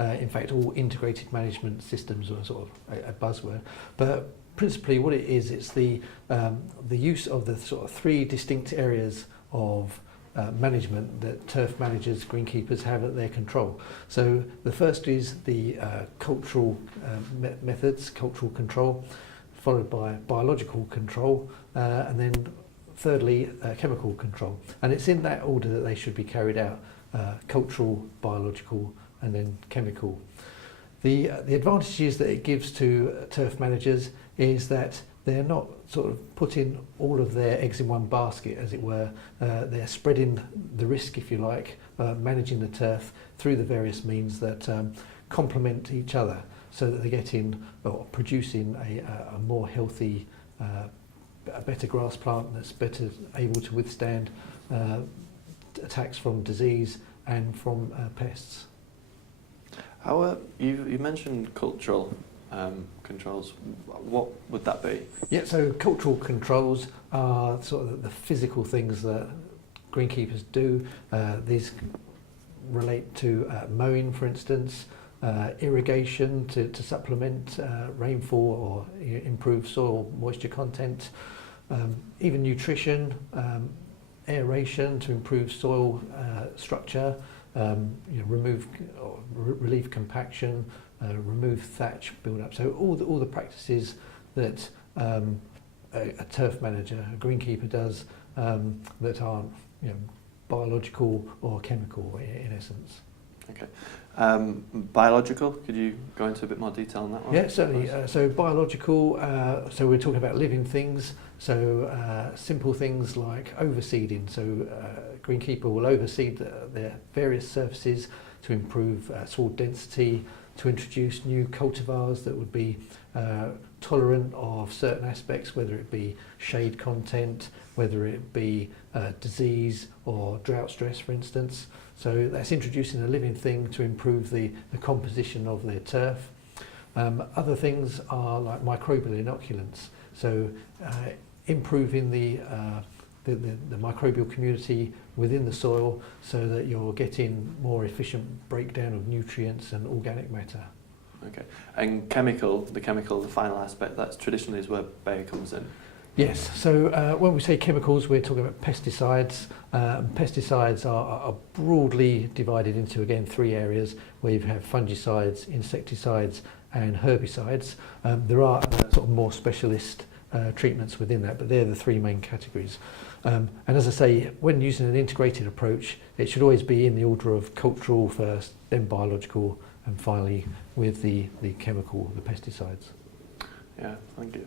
In fact, all integrated management systems are sort of a buzzword. But principally what it is, it's the use of the sort of three distinct areas of management that turf managers, greenkeepers have at their control. So the first is the cultural methods, cultural control, followed by biological control, and then thirdly chemical control. And it's in that order that they should be carried out: cultural, biological, and then chemical. The advantages that it gives to turf managers is that they're not sort of putting all of their eggs in one basket, as it were. They're spreading the risk, if you like, managing the turf through the various means that complement each other, so that they're getting or producing a more healthy, a better grass plant that's better able to withstand attacks from disease and from pests. How you mentioned cultural controls. What would that be? Yeah, so cultural controls are sort of the physical things that greenkeepers do. These relate to mowing, for instance, irrigation to supplement rainfall or improve soil moisture content, even nutrition, aeration to improve soil structure, remove or relieve compaction, remove thatch build-up. So all the practices that a turf manager, a greenkeeper does that aren't biological or chemical in essence. Okay. Biological, could you go into a bit more detail on that one? Yeah, certainly. So biological, so we're talking about living things, so simple things like overseeding. So greenkeeper will overseed their various surfaces to improve soil density, to introduce new cultivars that would be tolerant of certain aspects, whether it be shade content, whether it be disease or drought stress, for instance. So that's introducing a living thing to improve the composition of their turf. Other things are like microbial inoculants, so improving the microbial community within the soil so that you're getting more efficient breakdown of nutrients and organic matter. Okay. And the final aspect, that's traditionally is where BIGGA comes in. Yes, so when we say chemicals, we're talking about pesticides. Pesticides are broadly divided into, again, three areas where you have fungicides, insecticides and herbicides. There are sort of more specialist treatments within that, but they're the three main categories. And as I say, when using an integrated approach, it should always be in the order of cultural first, then biological, and finally with the chemical, the pesticides. Yeah, thank you.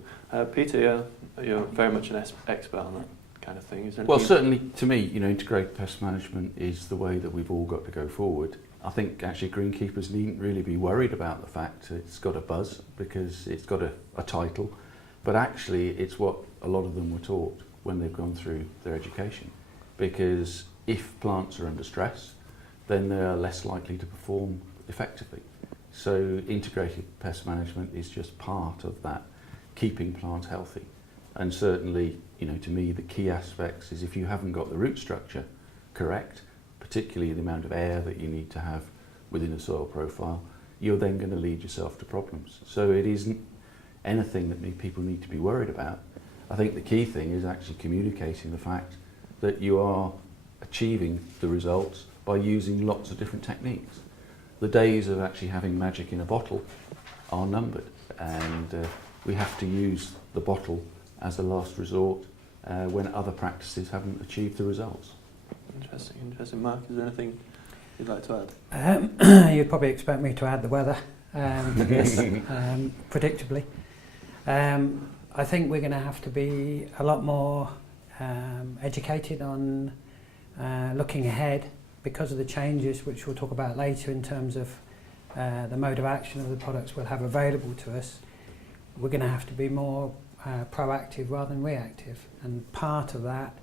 Peter, you're very much an expert on that kind of thing. Is there well, certainly to me, integrated pest management is the way that we've all got to go forward. I think actually greenkeepers needn't really be worried about the fact it's got a buzz because it's got a title, but actually it's what a lot of them were taught when they've gone through their education. Because if plants are under stress, then they are less likely to perform effectively. So integrated pest management is just part of that, keeping plants healthy. And certainly, to me, the key aspects is if you haven't got the root structure correct, particularly the amount of air that you need to have within a soil profile, you're then going to lead yourself to problems. So it isn't anything that people need to be worried about. I think the key thing is actually communicating the fact that you are achieving the results by using lots of different techniques. The days of actually having magic in a bottle are numbered, and we have to use the bottle as a last resort when other practices haven't achieved the results. Interesting. Mark, is there anything you'd like to add? You'd probably expect me to add the weather, yes, predictably. I think we're going to have to be a lot more educated on looking ahead because of the changes which we'll talk about later in terms of the mode of action of the products we'll have available to us. We're going to have to be more proactive rather than reactive, and part of that,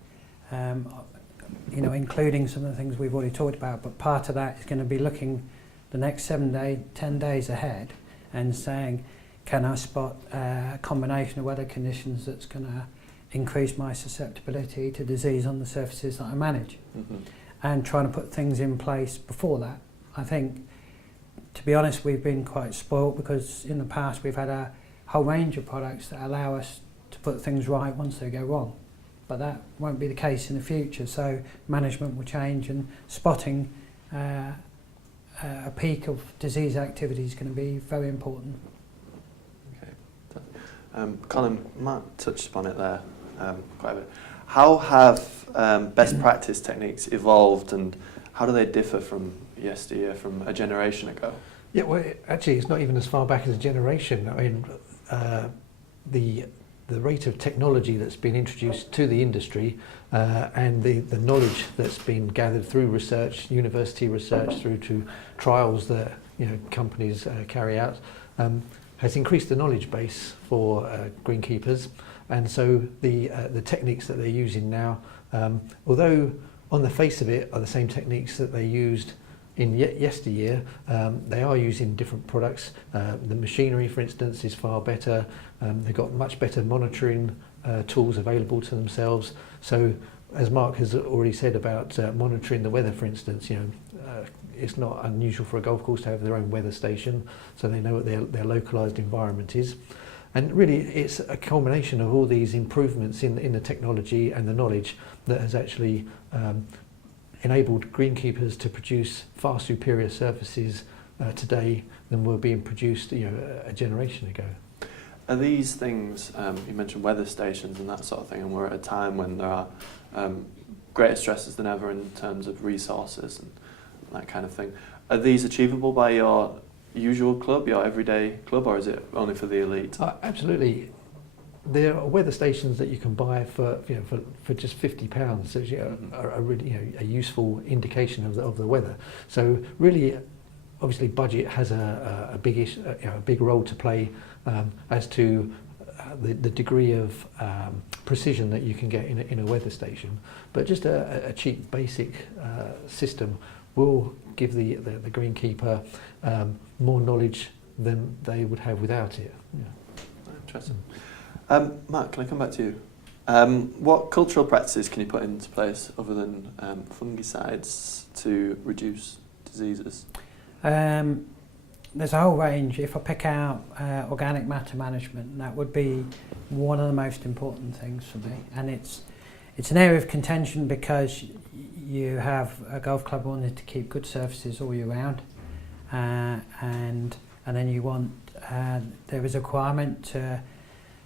including some of the things we've already talked about, but part of that is going to be looking the next 10 days ahead and saying, can I spot a combination of weather conditions that's going to increase my susceptibility to disease on the surfaces that I manage? Mm-hmm. And trying to put things in place before that. I think to be honest, we've been quite spoilt because in the past we've had a whole range of products that allow us to put things right once they go wrong. But that won't be the case in the future, so management will change, and spotting a peak of disease activity is going to be very important. Okay. Colin, Matt touched upon it there quite a bit. How have best practice techniques evolved, and how do they differ from yesteryear, from a generation ago? Yeah, well, actually, it's not even as far back as a generation. I mean, the rate of technology that's been introduced to the industry and the knowledge that's been gathered through research, university research, through to trials that companies carry out, has increased the knowledge base for greenkeepers. And so the techniques that they're using now, although on the face of it are the same techniques that they used in yesteryear, they are using different products. The machinery, for instance, is far better. They've got much better monitoring tools available to themselves. So, as Mark has already said about monitoring the weather, for instance, it's not unusual for a golf course to have their own weather station, so they know what their localised environment is. And really, it's a culmination of all these improvements in the technology and the knowledge that has actually enabled greenkeepers to produce far superior surfaces today than were being produced a generation ago. Are these things, you mentioned weather stations and that sort of thing, and we're at a time when there are greater stresses than ever in terms of resources and that kind of thing. Are these achievable by your usual club, your everyday club, or is it only for the elite? Absolutely. There are weather stations that you can buy for just £50, so a really a useful indication of the weather. So really, obviously, budget has a big role to play as to the degree of precision that you can get in a weather station. But just a cheap, basic system will give the greenkeeper more knowledge than they would have without it. Yeah. Interesting. Mark, can I come back to you? What cultural practices can you put into place other than fungicides to reduce diseases? There's a whole range. If I pick out organic matter management, that would be one of the most important things for me. And it's an area of contention because you have a golf club wanting to keep good surfaces all year round, and then you want there is a requirement to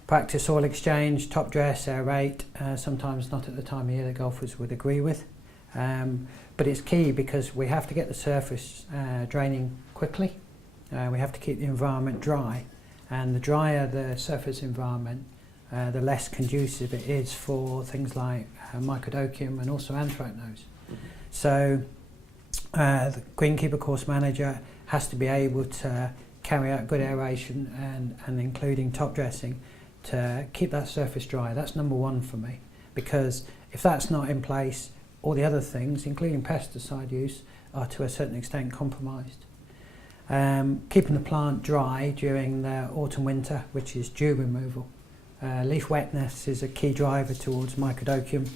practice soil exchange, top dress, aerate, sometimes not at the time of year that golfers would agree with. But it's key because we have to get the surface draining quickly. We have to keep the environment dry, and the drier the surface environment, the less conducive it is for things like mycodochium and also anthracnose. So the greenkeeper course manager has to be able to carry out good aeration and including top dressing to keep that surface dry. That's number one for me, because if that's not in place, all the other things, including pesticide use, are to a certain extent compromised. Keeping the plant dry during the autumn-winter, which is dew removal. Leaf wetness is a key driver towards mycodochium,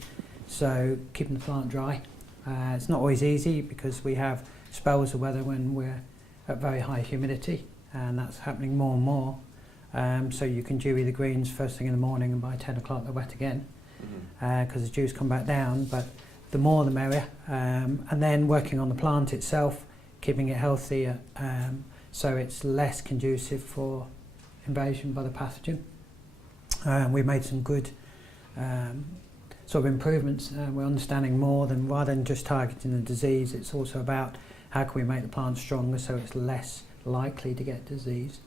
so keeping the plant dry. It's not always easy because we have spells of weather when we're at very high humidity, and that's happening more and more. So you can dewy the greens first thing in the morning, and by 10 o'clock they're wet again because the dews come back down, but the more the merrier. And then working on the plant itself, keeping it healthy so it's less conducive for invasion by the pathogen. We've made some good sort of improvements. We're understanding more than rather than just targeting the disease, it's also about how can we make the plant stronger so it's less likely to get disease.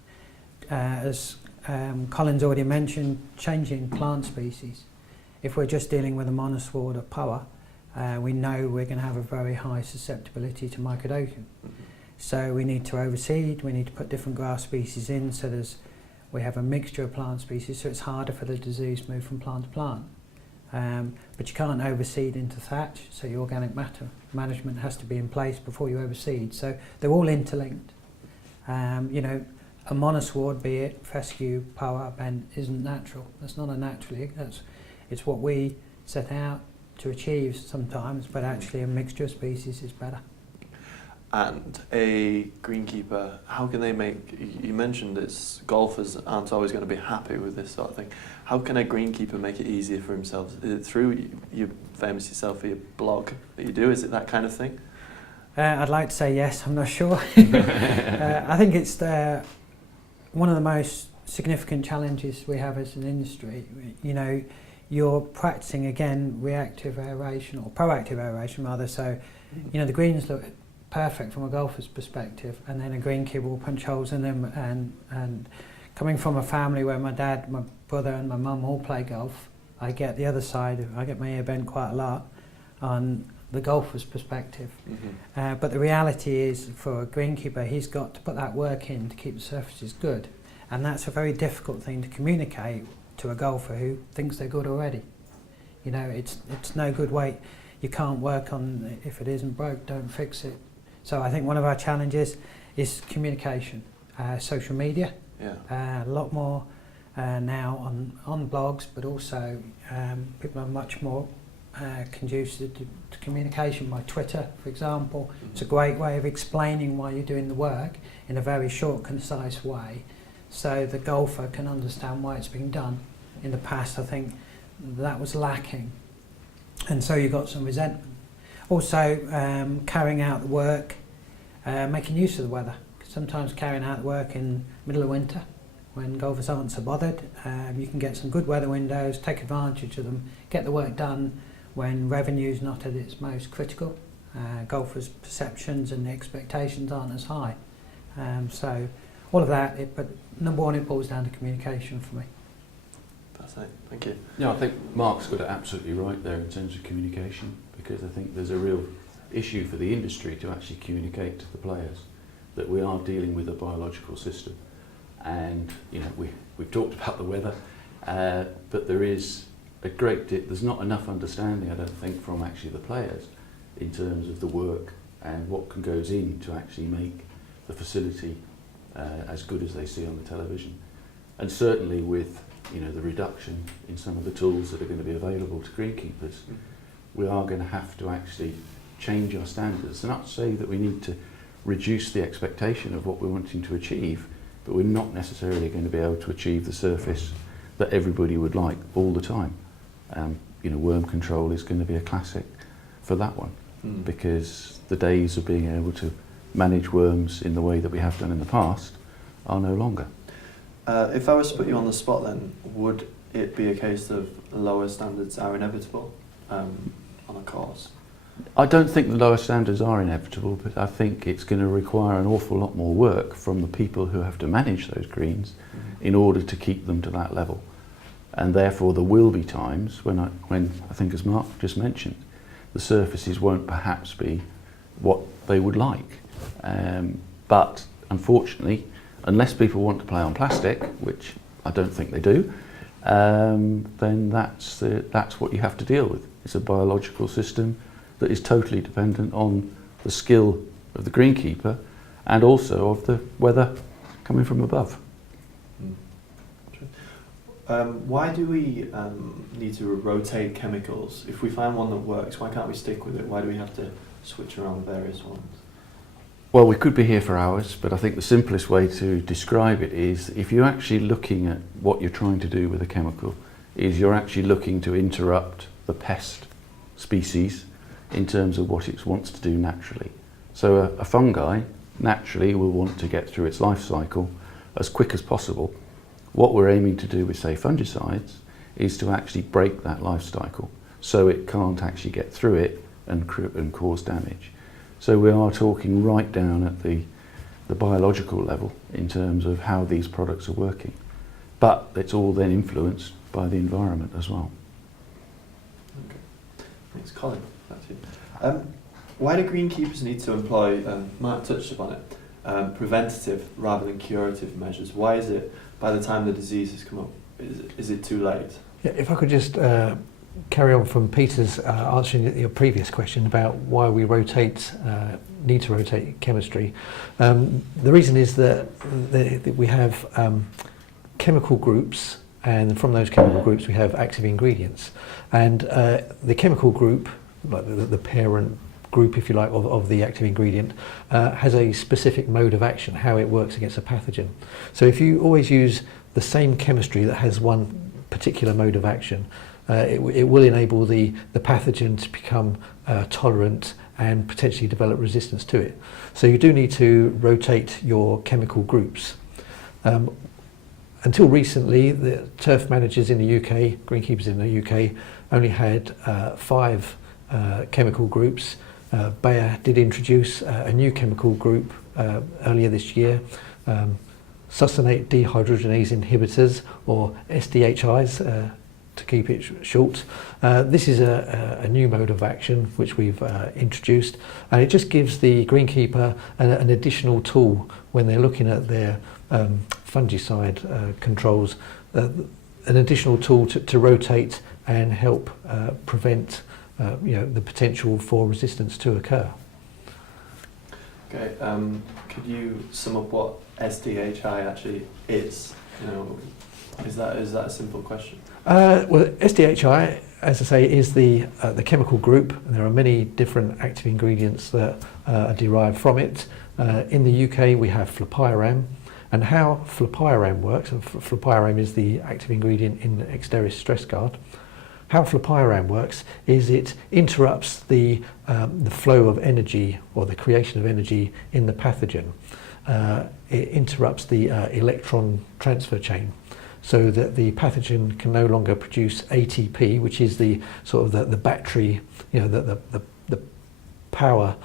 As Colin's already mentioned, changing plant species. If we're just dealing with a monosword or power, we know we're going to have a very high susceptibility to mycodochium. So we need to overseed, we need to put different grass species in, so we have a mixture of plant species, so it's harder for the disease to move from plant to plant. But you can't overseed into thatch, so your organic matter management has to be in place before you overseed. So they're all interlinked. A monosword, be it fescue, power, bent, isn't natural. That's not a naturally. It's what we set out to achieve sometimes, but actually a mixture of species is better. and a greenkeeper, how can they make, you mentioned it's golfers aren't always going to be happy with this sort of thing. How can a greenkeeper make it easier for himself? Is it through, you famous yourself for your blog that you do? Is it that kind of thing? I'd like to say yes, I'm not sure. I think it's one of the most significant challenges we have as an industry. You know, you're practicing again reactive aeration, or proactive aeration rather, so you know the greens look perfect from a golfer's perspective, and then a greenkeeper will punch holes in them, and coming from a family where my dad, my brother and my mum all play golf, I get the other side, I get my ear bent quite a lot on the golfer's perspective. But the reality is, for a greenkeeper, he's got to put that work in to keep the surfaces good, and that's a very difficult thing to communicate to a golfer who thinks they're good already. You know, it's no good wait. You can't work on, if it isn't broke, don't fix it. So I think one of our challenges is communication, social media. A lot more now on blogs, but also people are much more conducive to communication by Twitter, for example. It's a great way of explaining why you're doing the work in a very short, concise way, so the golfer can understand why it's being done. In the past, I think that was lacking, and so you got some resentment. Also, carrying out the work, making use of the weather. Sometimes carrying out the work in the middle of winter, when golfers aren't so bothered, you can get some good weather windows, take advantage of them, get the work done when revenue's not at its most critical. Golfers' perceptions and expectations aren't as high. So all of that, but number one, it boils down to communication for me. That's it, thank you. Yeah, I think Mark's got it absolutely right there in terms of communication, because I think there's a real issue for the industry to actually communicate to the players that we are dealing with a biological system. And you know, we've talked about the weather, but there is there's not enough understanding, I don't think, from actually the players in terms of the work and what goes in to actually make the facility as good as they see on the television. And certainly with the reduction in some of the tools that are going to be available to greenkeepers, we are going to have to actually change our standards. Not to say that we need to reduce the expectation of what we're wanting to achieve, but we're not necessarily going to be able to achieve the surface that everybody would like all the time. Worm control is going to be a classic for that one, because the days of being able to manage worms in the way that we have done in the past are no longer. If I was to put you on the spot then, would it be a case of lower standards are inevitable on a course? I don't think the lower standards are inevitable, but I think it's going to require an awful lot more work from the people who have to manage those greens in order to keep them to that level. And therefore there will be times when I think, as Mark just mentioned, the surfaces won't perhaps be what they would like. But unfortunately, unless people want to play on plastic, which I don't think they do, then that's what you have to deal with. It's a biological system that is totally dependent on the skill of the greenkeeper and also of the weather coming from above. Why do we need to rotate chemicals? If we find one that works, why can't we stick with it? Why do we have to switch around various ones? Well, we could be here for hours, but I think the simplest way to describe it is, if you're actually looking at what you're trying to do with a chemical, is you're actually looking to interrupt the pest species in terms of what it wants to do naturally. So a fungi naturally will want to get through its life cycle as quick as possible. What we're aiming to do with, say, fungicides is to actually break that life cycle so it can't actually get through it and cause damage. So we are talking right down at the biological level in terms of how these products are working. But it's all then influenced by the environment as well. Okay. Thanks, Colin. That's it. Why do greenkeepers need to employ, Mark touched upon it, preventative rather than curative measures? Why is it, by the time the disease has come up, is it too late? Yeah, if I could just carry on from Peter's answering your previous question about why we need to rotate chemistry. The reason is that we have chemical groups, and from those chemical groups we have active ingredients. And the chemical group, like the parent group, if you like, of the active ingredient has a specific mode of action, how it works against a pathogen. So if you always use the same chemistry that has one particular mode of action, it will enable the pathogen to become tolerant and potentially develop resistance to it. So you do need to rotate your chemical groups. Until recently, the turf managers in the UK, greenkeepers in the UK, only had 5 chemical groups. Bayer did introduce a new chemical group earlier this year, succinate dehydrogenase inhibitors, or SDHIs, to keep it short. This is a new mode of action which we've introduced, and it just gives the greenkeeper an additional tool when they're looking at their fungicide controls, an additional tool to rotate and help prevent the potential for resistance to occur. Okay, could you sum up what SDHI actually is? Is that a simple question? Well, SDHI, as I say, is the chemical group. There are many different active ingredients that are derived from it. In the UK, we have flupiram, and how flupiram works, and flupiram is the active ingredient in Exteris stress guard. How flupiram works is it interrupts the flow of energy, or the creation of energy in the pathogen. It interrupts the electron transfer chain, so that the pathogen can no longer produce ATP, which is the sort of the battery, the power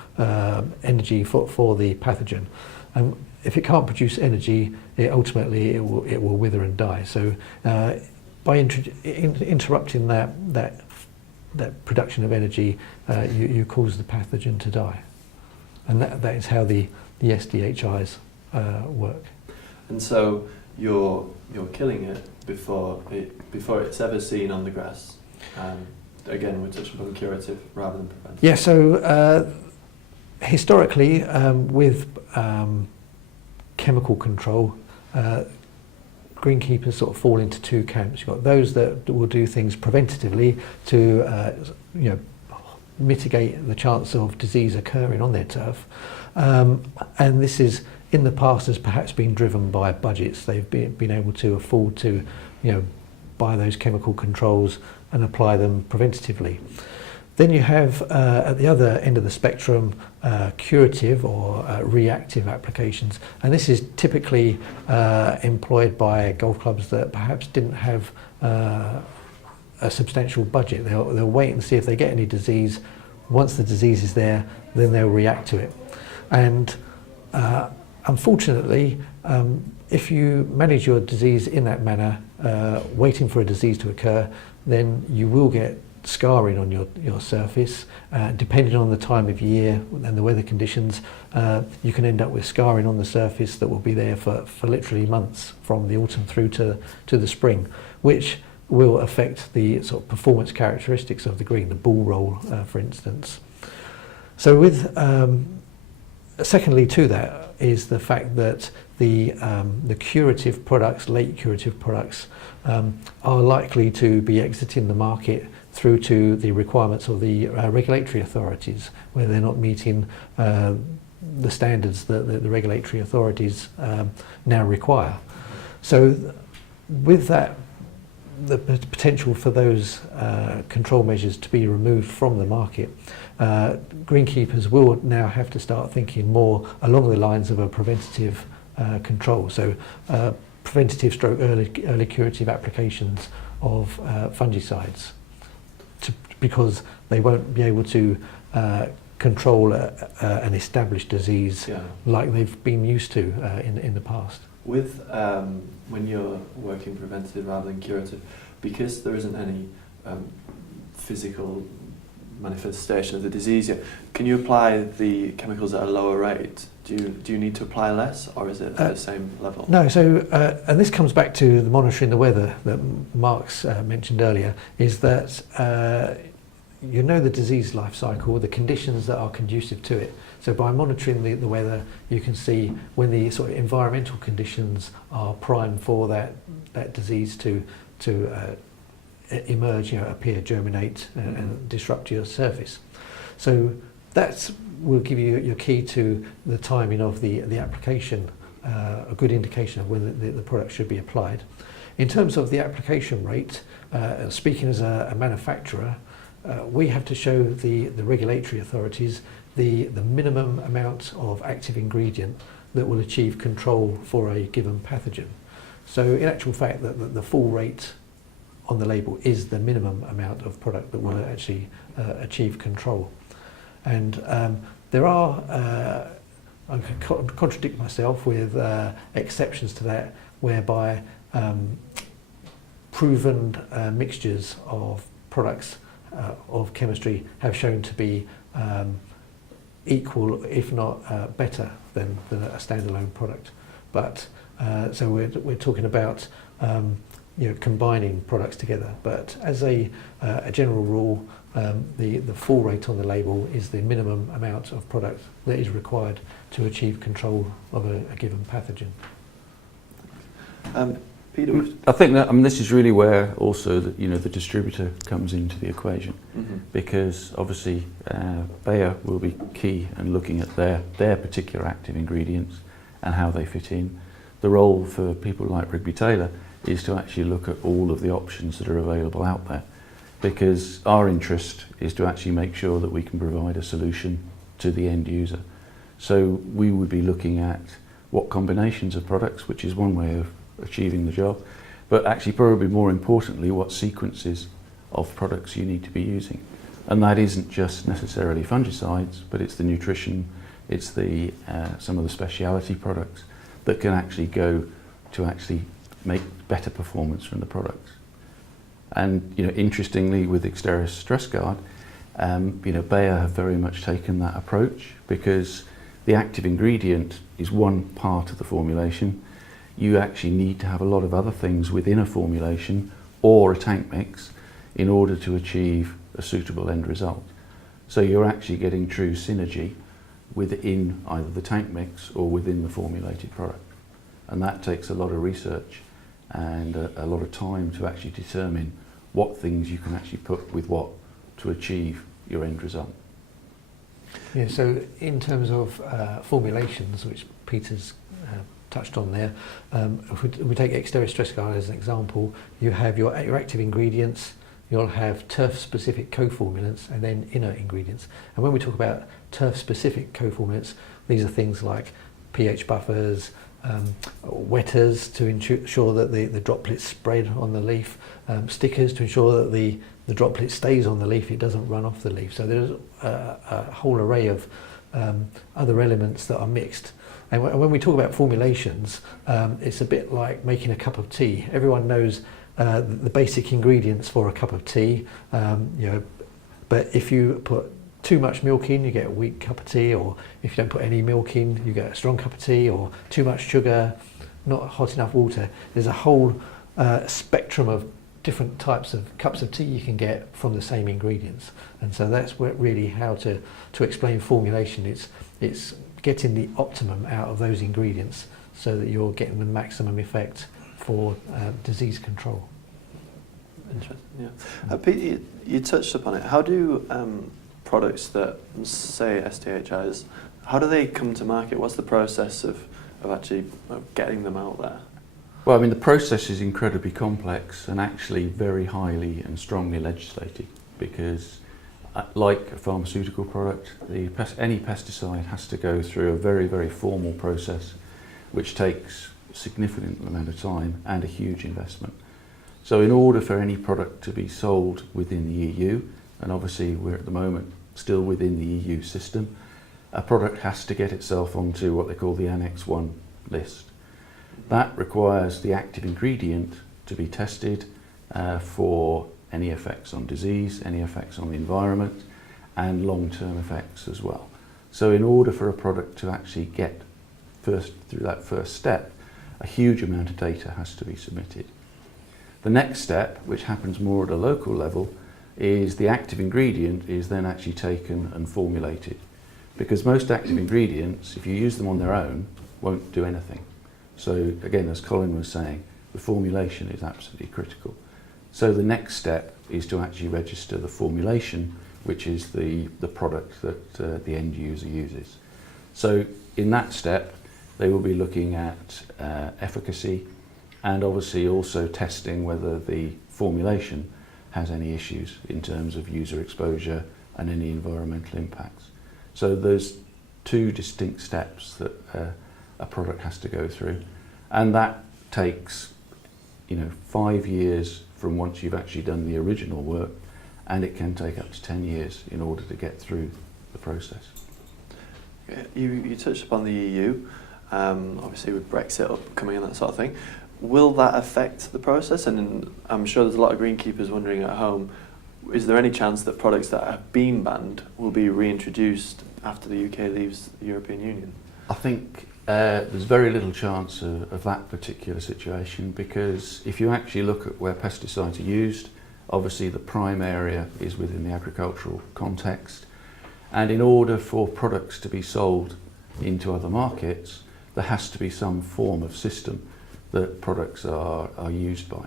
energy for the pathogen. And if it can't produce energy, it will wither and die. So by interrupting that production of energy, you cause the pathogen to die, and that is how the SDHIs work. And so you're killing it before it's ever seen on the grass. Again, we're touching on curative rather than preventive. Yeah. So historically, with chemical control, greenkeepers sort of fall into 2 camps. You've got those that will do things preventatively to mitigate the chance of disease occurring on their turf, and this is, in the past, has perhaps been driven by budgets. They've been able to afford to buy those chemical controls and apply them preventatively. Then you have at the other end of the spectrum curative or reactive applications, and this is typically employed by golf clubs that perhaps didn't have a substantial budget. They'll wait and see if they get any disease. Once the disease is there, then they'll react to it. And unfortunately, if you manage your disease in that manner, waiting for a disease to occur, then you will get scarring on your surface. Depending on the time of year and the weather conditions, you can end up with scarring on the surface that will be there for literally months, from the autumn through to the spring, which will affect the sort of performance characteristics of the green, the ball roll, for instance. So with secondly to that is the fact that the curative products, late curative products, are likely to be exiting the market through to the requirements of the regulatory authorities, where they're not meeting the standards that the regulatory authorities now require. So with that, the potential for those control measures to be removed from the market, greenkeepers will now have to start thinking more along the lines of a preventative control. So preventative stroke early curative applications of fungicides, because they won't be able to control an established disease like they've been used to in the past. With when you're working preventative rather than curative, because there isn't any physical manifestation of the disease yet, can you apply the chemicals at a lower rate? Do you need to apply less, or is it at the same level? No, so and this comes back to the monitoring the weather that Mark's mentioned earlier, is that the disease life cycle, the conditions that are conducive to it. So by monitoring the weather, you can see when the sort of environmental conditions are prime for that disease to emerge, appear, germinate, and disrupt your surface. So that will give you your key to the timing of the application, a good indication of when the product should be applied. In terms of the application rate, speaking as a manufacturer, we have to show the regulatory authorities the minimum amount of active ingredient that will achieve control for a given pathogen. So in actual fact, the full rate on the label is the minimum amount of product that will actually achieve control. And there are, I can contradict myself with exceptions to that, whereby proven mixtures of products of chemistry have shown to be equal, if not better, than a standalone product. But so we're talking about combining products together. But as a general rule, the full rate on the label is the minimum amount of product that is required to achieve control of a given pathogen. Peter, I think that this is really where also the distributor comes into the equation, because obviously Bayer will be key in looking at their particular active ingredients and how they fit in. The role for people like Rigby Taylor is to actually look at all of the options that are available out there, because our interest is to actually make sure that we can provide a solution to the end user. So we would be looking at what combinations of products, which is one way of achieving the job, but actually probably more importantly what sequences of products you need to be using. And that isn't just necessarily fungicides, but it's the nutrition, it's the some of the speciality products that can actually go to actually make better performance from the products. And interestingly, with Exteris Stress Guard, Bayer have very much taken that approach, because the active ingredient is one part of the formulation. You actually need to have a lot of other things within a formulation or a tank mix in order to achieve a suitable end result. So you're actually getting true synergy within either the tank mix or within the formulated product. And that takes a lot of research and a lot of time to actually determine what things you can actually put with what to achieve your end result. Yeah, so in terms of formulations, which Peter's touched on there, if we take Exteris Stress Guard as an example, you have your active ingredients, you'll have turf-specific co-formulants, and then inner ingredients. And when we talk about turf-specific co-formulants, these are things like pH buffers, wetters to ensure that the droplets spread on the leaf, stickers to ensure that the droplet stays on the leaf, it doesn't run off the leaf. So there's a whole array of other elements that are mixed. And when we talk about formulations, it's a bit like making a cup of tea. Everyone knows the basic ingredients for a cup of tea, but if you put too much milk in, you get a weak cup of tea, or if you don't put any milk in, you get a strong cup of tea, or too much sugar, not hot enough water. There's a whole spectrum of different types of cups of tea you can get from the same ingredients. And so that's really how to explain formulation. It's getting the optimum out of those ingredients so that you're getting the maximum effect for disease control. Interesting, yeah. Pete, you touched upon it. How do products that, say, STHIs, how do they come to market? What's the process of actually getting them out there? Well, the process is incredibly complex and actually very highly and strongly legislated, because like a pharmaceutical product, any pesticide has to go through a very, very formal process which takes a significant amount of time and a huge investment. So in order for any product to be sold within the EU, and obviously we're at the moment still within the EU system, a product has to get itself onto what they call the Annex 1 list. That requires the active ingredient to be tested for any effects on disease, any effects on the environment, and long-term effects as well. So in order for a product to actually get through that first step, a huge amount of data has to be submitted. The next step, which happens more at a local level, is the active ingredient is then actually taken and formulated. Because most active ingredients, if you use them on their own, won't do anything. So again, as Colin was saying, the formulation is absolutely critical. So the next step is to actually register the formulation which is the product that the end user uses. So in that step, they will be looking at efficacy and obviously also testing whether the formulation has any issues in terms of user exposure and any environmental impacts. So there's two distinct steps that a product has to go through, and that takes 5 years from once you've actually done the original work, and it can take up to 10 years in order to get through the process. You touched upon the EU, obviously with Brexit upcoming and that sort of thing. Will that affect the process? And I'm sure there's a lot of greenkeepers wondering at home, is there any chance that products that have been banned will be reintroduced after the UK leaves the European Union? I think there's very little chance of that particular situation, because if you actually look at where pesticides are used, obviously the prime area is within the agricultural context, and in order for products to be sold into other markets, there has to be some form of system that products are used by.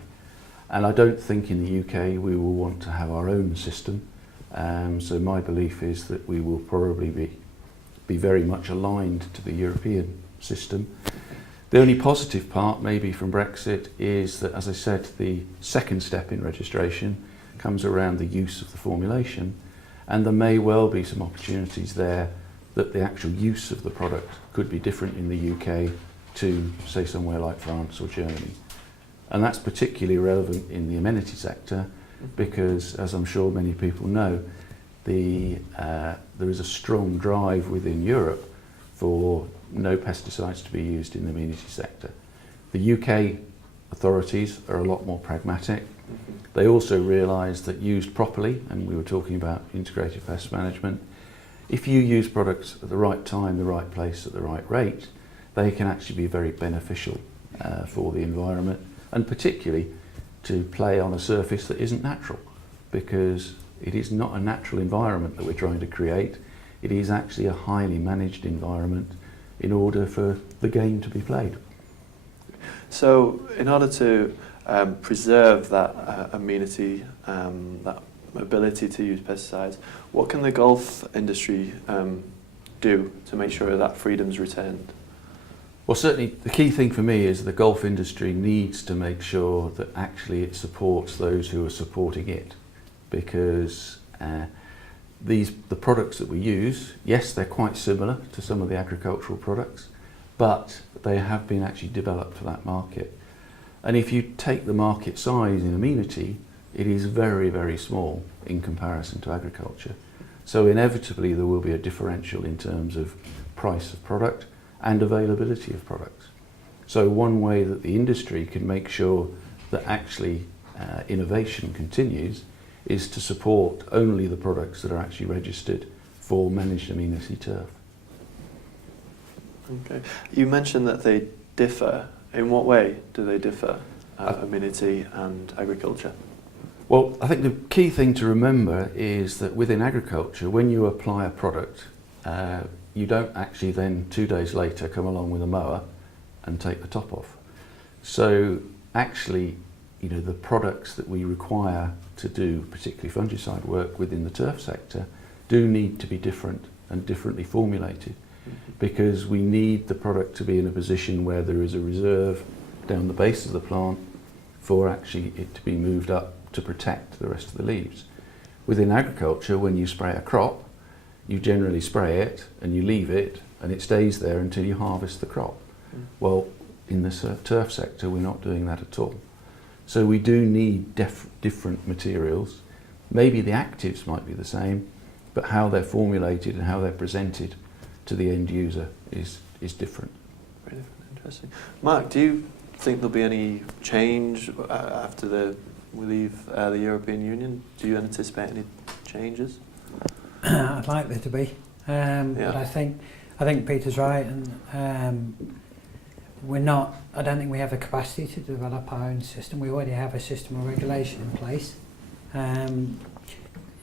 And I don't think in the UK we will want to have our own system, so my belief is that we will probably be very much aligned to the European system. The only positive part maybe from Brexit is that, as I said, the second step in registration comes around the use of the formulation, and there may well be some opportunities there that the actual use of the product could be different in the UK to, say, somewhere like France or Germany. And that's particularly relevant in the amenity sector because, as I'm sure many people know, there is a strong drive within Europe for no pesticides to be used in the amenity sector. The UK authorities are a lot more pragmatic. They also realise that used properly, and we were talking about integrated pest management, if you use products at the right time, the right place, at the right rate, they can actually be very beneficial for the environment, and particularly to play on a surface that isn't natural, because it is not a natural environment that we're trying to create. It is actually a highly managed environment in order for the game to be played. So in order to preserve that amenity, that ability to use pesticides, what can the golf industry do to make sure that freedom's retained? Well, certainly the key thing for me is the golf industry needs to make sure that actually it supports those who are supporting it, because the products that we use, yes, they're quite similar to some of the agricultural products, but they have been actually developed for that market. And if you take the market size in amenity, it is very, very small in comparison to agriculture. So inevitably there will be a differential in terms of price of product and availability of products. So one way that the industry can make sure that actually innovation continues is to support only the products that are actually registered for managed amenity turf. Okay. You mentioned that they differ. In what way do they differ, amenity and agriculture? Well, I think the key thing to remember is that within agriculture, when you apply a product, you don't actually then 2 days later come along with a mower and take the top off. So actually, the products that we require to do particularly fungicide work within the turf sector do need to be different and differently formulated, because we need the product to be in a position where there is a reserve down the base of the plant for actually it to be moved up to protect the rest of the leaves. Within agriculture, when you spray a crop, you generally spray it and you leave it and it stays there until you harvest the crop. Well, in the turf sector, we're not doing that at all. So we do need different materials. Maybe the actives might be the same, but how they're formulated and how they're presented to the end user is different. Very different, interesting. Mark, do you think there'll be any change after we leave the European Union? Do you anticipate any changes? I'd like there to be, but I think Peter's right, and I don't think we have the capacity to develop our own system. We already have a system of regulation in place.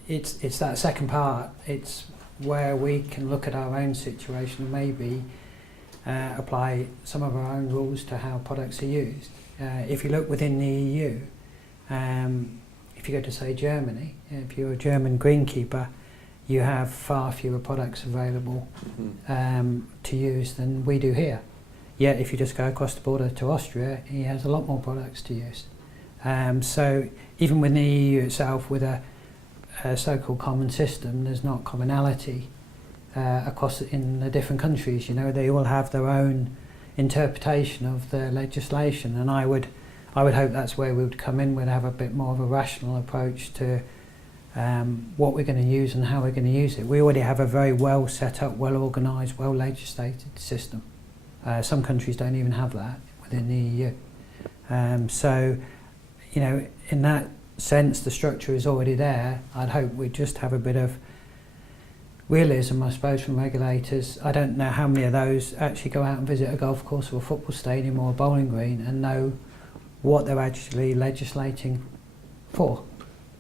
It's that second part. It's where we can look at our own situation and maybe apply some of our own rules to how products are used. If you look within the EU, if you go to, say, Germany, if you're a German greenkeeper, you have far fewer products available to use than we do here. Yet if you just go across the border to Austria, he has a lot more products to use. So even within the EU itself, with a so-called common system, there's not commonality across in the different countries. You know, they all have their own interpretation of the legislation, and I would hope that's where we would come in. We'd have a bit more of a rational approach to what we're going to use and how we're going to use it. We already have a very well set up, well organised, well legislated system. Some countries don't even have that within the EU. So, you know, in that sense, the structure is already there. I'd hope we'd just have a bit of realism, I suppose, from regulators. I don't know how many of those actually go out and visit a golf course or a football stadium or a bowling green and know what they're actually legislating for.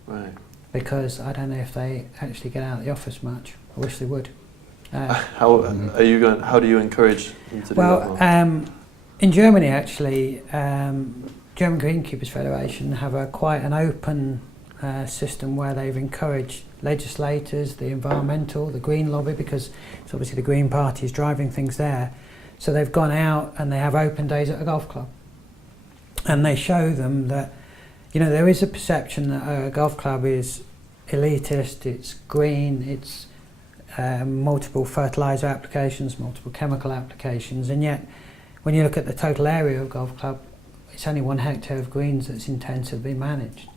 Right. Because I don't know if they actually get out of the office much. I wish they would. How do you encourage them to do that more? In Germany, actually, German Greenkeepers Federation have quite an open system where they've encouraged legislators, the environmental, the green lobby, because it's obviously the Green Party is driving things there. So they've gone out and they have open days at a golf club. And they show them that, you know, there is a perception that a golf club is elitist, it's green, it's multiple fertiliser applications, multiple chemical applications, and yet when you look at the total area of a golf club, it's only 1 hectare of greens that's intensively managed.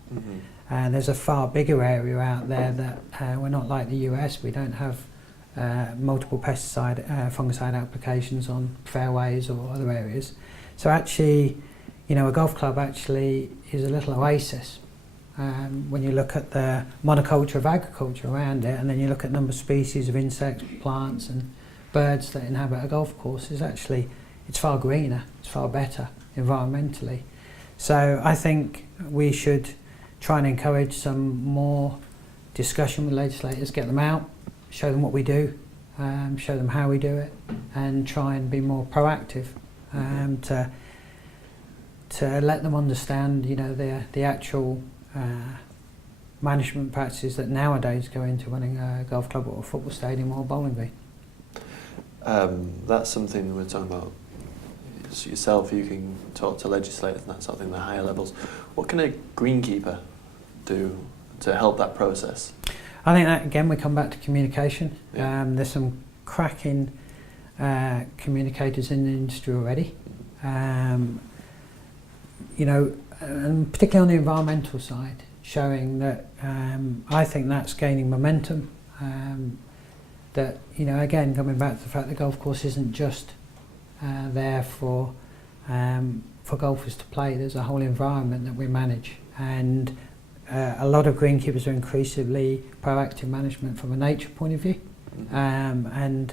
And there's a far bigger area out there that we're not like the US. We don't have multiple pesticide, fungicide applications on fairways or other areas. So actually, you know, a golf club actually is a little oasis. When you look at the monoculture of agriculture around it, and then you look at number of species of insects, plants and birds that inhabit a golf course, it's far greener, it's far better environmentally. So I think we should try and encourage some more discussion with legislators, get them out, show them what we do, show them how we do it, and try and be more proactive to let them understand, you know, the actual management practices that nowadays go into running a golf club or a football stadium or a bowling green. That's something we're talking about. So yourself, you can talk to legislators and that sort of thing, the higher levels. What can a greenkeeper do to help that process? I think that, again, we come back to communication. Yeah. There's some cracking communicators in the industry already. You know, and particularly on the environmental side, showing that I think that's gaining momentum. That, you know, again, coming back to the fact that the golf course isn't just there for golfers to play. There's a whole environment that we manage, and a lot of greenkeepers are increasingly proactive management from a nature point of view, and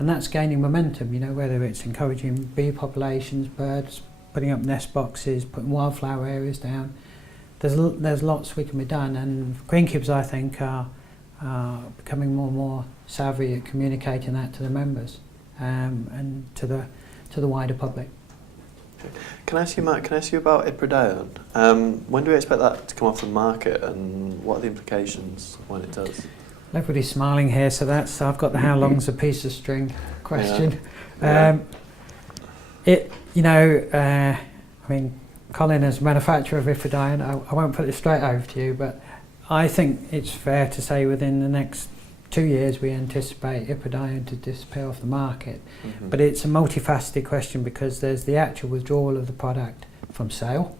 that's gaining momentum. You know, whether it's encouraging bee populations, birds, putting up nest boxes, putting wildflower areas down. There's lots we can be done, and greenkeepers, I think, are becoming more and more savvy at communicating that to the members and to the wider public. Okay. Can I ask you, Mark, about Iprodione? When do we expect that to come off the market, and what are the implications when it does? Everybody's smiling here, so I've got the how long's a piece of string question. Yeah. I mean, Colin, as manufacturer of Iprodione, I won't put it straight over to you, but I think it's fair to say within the next 2 years we anticipate Iprodione to disappear off the market. But it's a multifaceted question, because there's the actual withdrawal of the product from sale,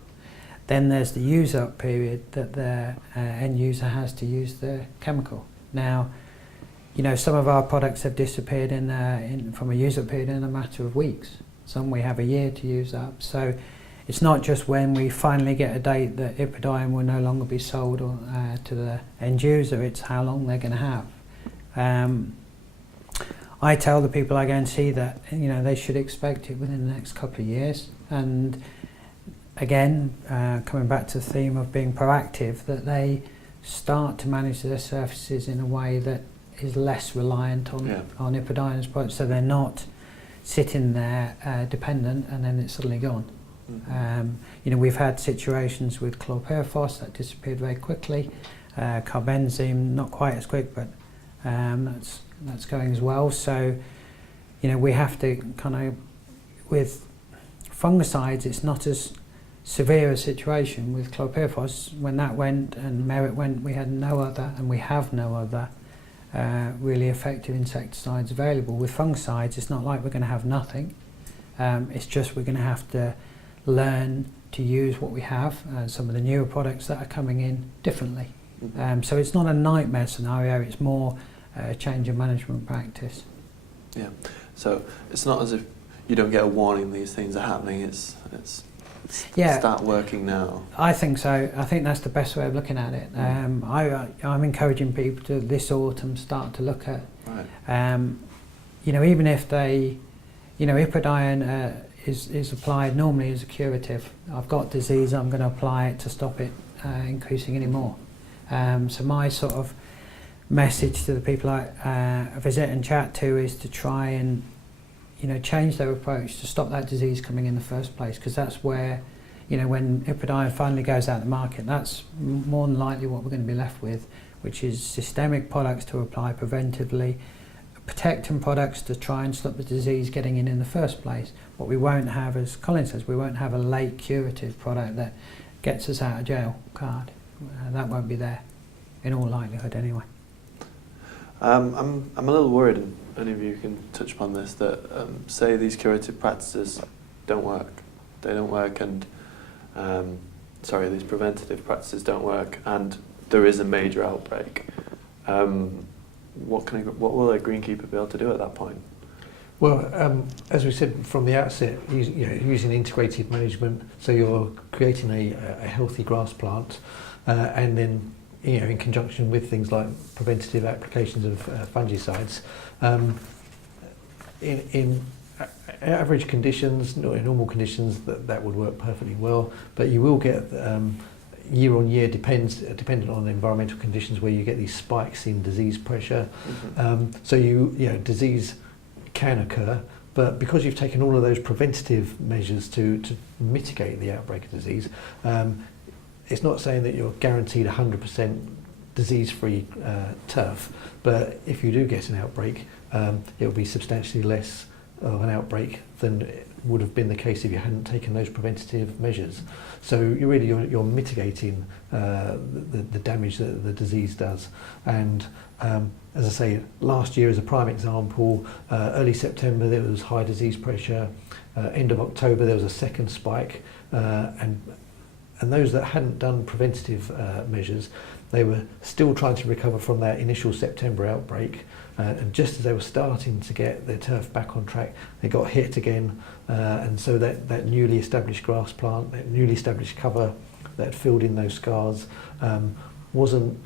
then there's the use-up period that the end user has to use the chemical. Now, you know, some of our products have disappeared from a use-up period in a matter of weeks. Some we have a year to use up. So it's not just when we finally get a date that Iprodione will no longer be sold to the end user, it's how long they're going to have. I tell the people I go and see that, you know, they should expect it within the next couple of years. And again, coming back to the theme of being proactive, that they start to manage their surfaces in a way that is less reliant on Iprodione as products, so they're not sitting there dependent and then it's suddenly gone. You know, we've had situations with chlorpyrifos that disappeared very quickly, carbenzene not quite as quick, but that's going as well. So, you know, we have to kind of, with fungicides, it's not as severe a situation. With chlorpyrifos, when that went and merit went, we had no other, and we have no other really effective insecticides available. With fungicides, it's not like we're going to have nothing. It's just we're going to have to learn to use what we have, some of the newer products that are coming in differently. So it's not a nightmare scenario, it's more a change in management practice. Yeah, so it's not as if you don't get a warning these things are happening, it's start working now. I think so. I think that's the best way of looking at it. I'm encouraging people to this autumn start to look at, you know, even if they, you know, iprodion is applied normally as a curative. I've got disease, I'm going to apply it to stop it increasing anymore. So my sort of message to the people I visit and chat to is to try and, you know, change their approach to stop that disease coming in the first place, because that's where, you know, when iprodion finally goes out the market, that's more than likely what we're going to be left with, which is systemic products to apply preventively, protecting products to try and stop the disease getting in the first place. What we won't have, as Colin says, we won't have a late curative product that gets us out of jail card. That won't be there, in all likelihood anyway. I'm a little worried, and any of you can touch upon this, that say these curative practices don't work. They don't work, and these preventative practices don't work, and there is a major outbreak. What will a greenkeeper be able to do at that point? Well, as we said from the outset, using integrated management, so you're creating a healthy grass plant, and then, you know, in conjunction with things like preventative applications of fungicides. In average conditions, in normal conditions, that would work perfectly well, but you will get year on year, dependent on the environmental conditions, where you get these spikes in disease pressure. So disease can occur, but because you've taken all of those preventative measures to mitigate the outbreak of disease, it's not saying that you're guaranteed 100% disease-free turf, but if you do get an outbreak, it will be substantially less of an outbreak than it would have been the case if you hadn't taken those preventative measures. So you're mitigating the damage that the disease does. And as I say, last year as a prime example, early September there was high disease pressure, end of October there was a second spike, and those that hadn't done preventative measures, they were still trying to recover from that initial September outbreak, and just as they were starting to get their turf back on track, they got hit again, and so that newly established grass plant, that newly established cover that filled in those scars, wasn't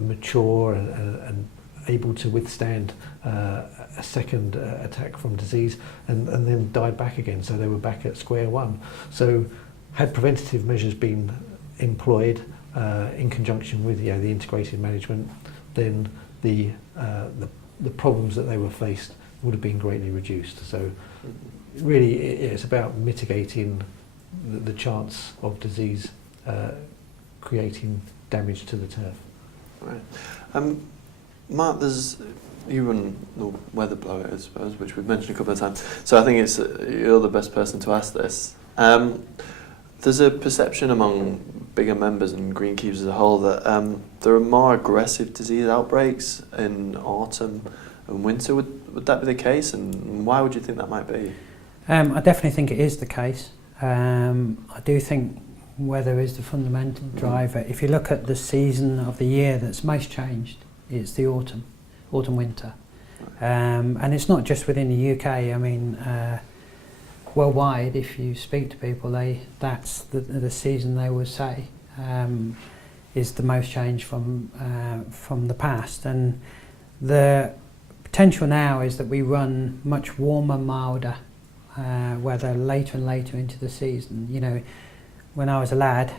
mature and able to withstand a second attack from disease, and then died back again, so they were back at square one. So had preventative measures been employed in conjunction with the integrated management, then the problems that they were faced would have been greatly reduced. So really it's about mitigating the chance of disease creating damage to the turf. Right. Mark, you run the weather blower, I suppose, which we've mentioned a couple of times, so I think you're the best person to ask this. There's a perception among BIGGA members and greenkeepers as a whole that there are more aggressive disease outbreaks in autumn and winter. Would that be the case, and why would you think that might be? I definitely think it is the case. I do think weather is the fundamental driver. If you look at the season of the year that's most changed, it's the autumn-winter. And it's not just within the UK. I mean, worldwide, if you speak to people, that's the season they would say is the most changed from the past. And the potential now is that we run much warmer, milder weather later and later into the season. You know, when I was a lad,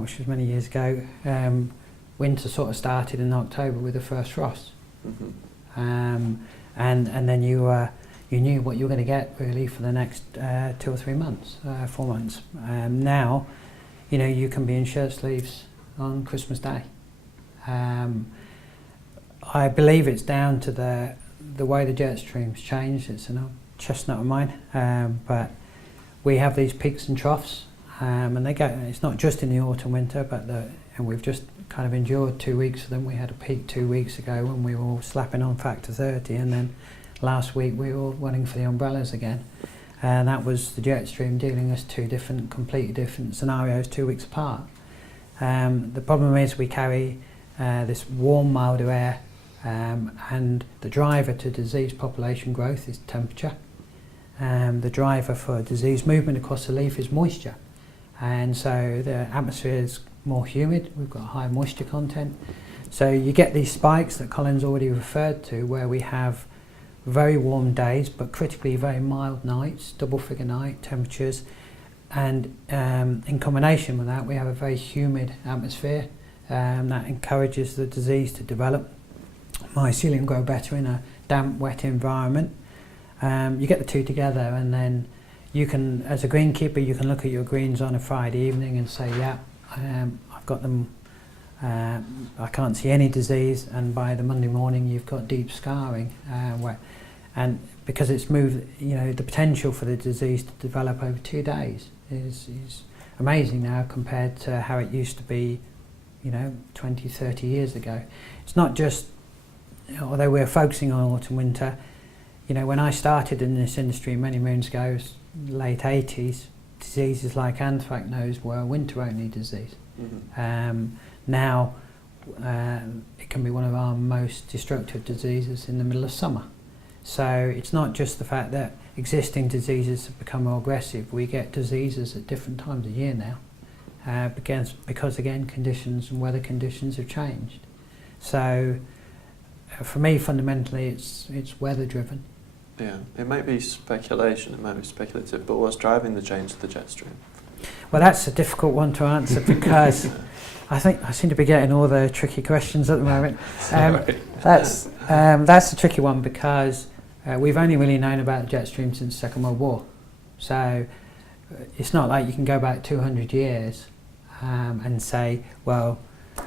which was many years ago, winter sort of started in October with the first frost, and then you knew what you were going to get really for the next 2 or 3 months, 4 months. Now, you know, you can be in shirt sleeves on Christmas Day. I believe it's down to the way the jet stream's changed. It's an old chestnut of mine, but we have these peaks and troughs, and they go. It's not just in the autumn, winter, but and we've just kind of endured 2 weeks of them. We had a peak 2 weeks ago when we were all slapping on factor 30, and then last week we were all running for the umbrellas again, and that was the jet stream dealing us two completely different scenarios 2 weeks apart. The problem is we carry this warm, milder air, and the driver to disease population growth is temperature. The driver for disease movement across the leaf is moisture, and so the atmosphere is more humid. We've got high moisture content, so you get these spikes that Colin's already referred to, where we have very warm days but critically very mild nights, double figure night temperatures, and in combination with that we have a very humid atmosphere that encourages the disease to develop. Mycelium grow better in a damp, wet environment. You get the two together, and then you can, as a greenkeeper, you can look at your greens on a Friday evening and say, yeah, I've got them, I can't see any disease, and by the Monday morning you've got deep scarring, and because it's moved, the potential for the disease to develop over 2 days is amazing now compared to how it used to be 20, 30 years ago. It's not just, although we're focusing on autumn, winter, when I started in this industry many moons ago, late 80s, diseases like anthracnose were winter-only disease. Mm-hmm. Now, it can be one of our most destructive diseases in the middle of summer. So it's not just the fact that existing diseases have become more aggressive. We get diseases at different times of year now, because again, conditions and weather conditions have changed. So for me, fundamentally, it's weather-driven. Yeah, it might be speculation, it might be speculative, but what's driving the change to the jet stream? Well, that's a difficult one to answer because I think I seem to be getting all the tricky questions at the moment. That's a tricky one because we've only really known about the jet stream since the Second World War. So it's not like you can go back 200 years and say, well,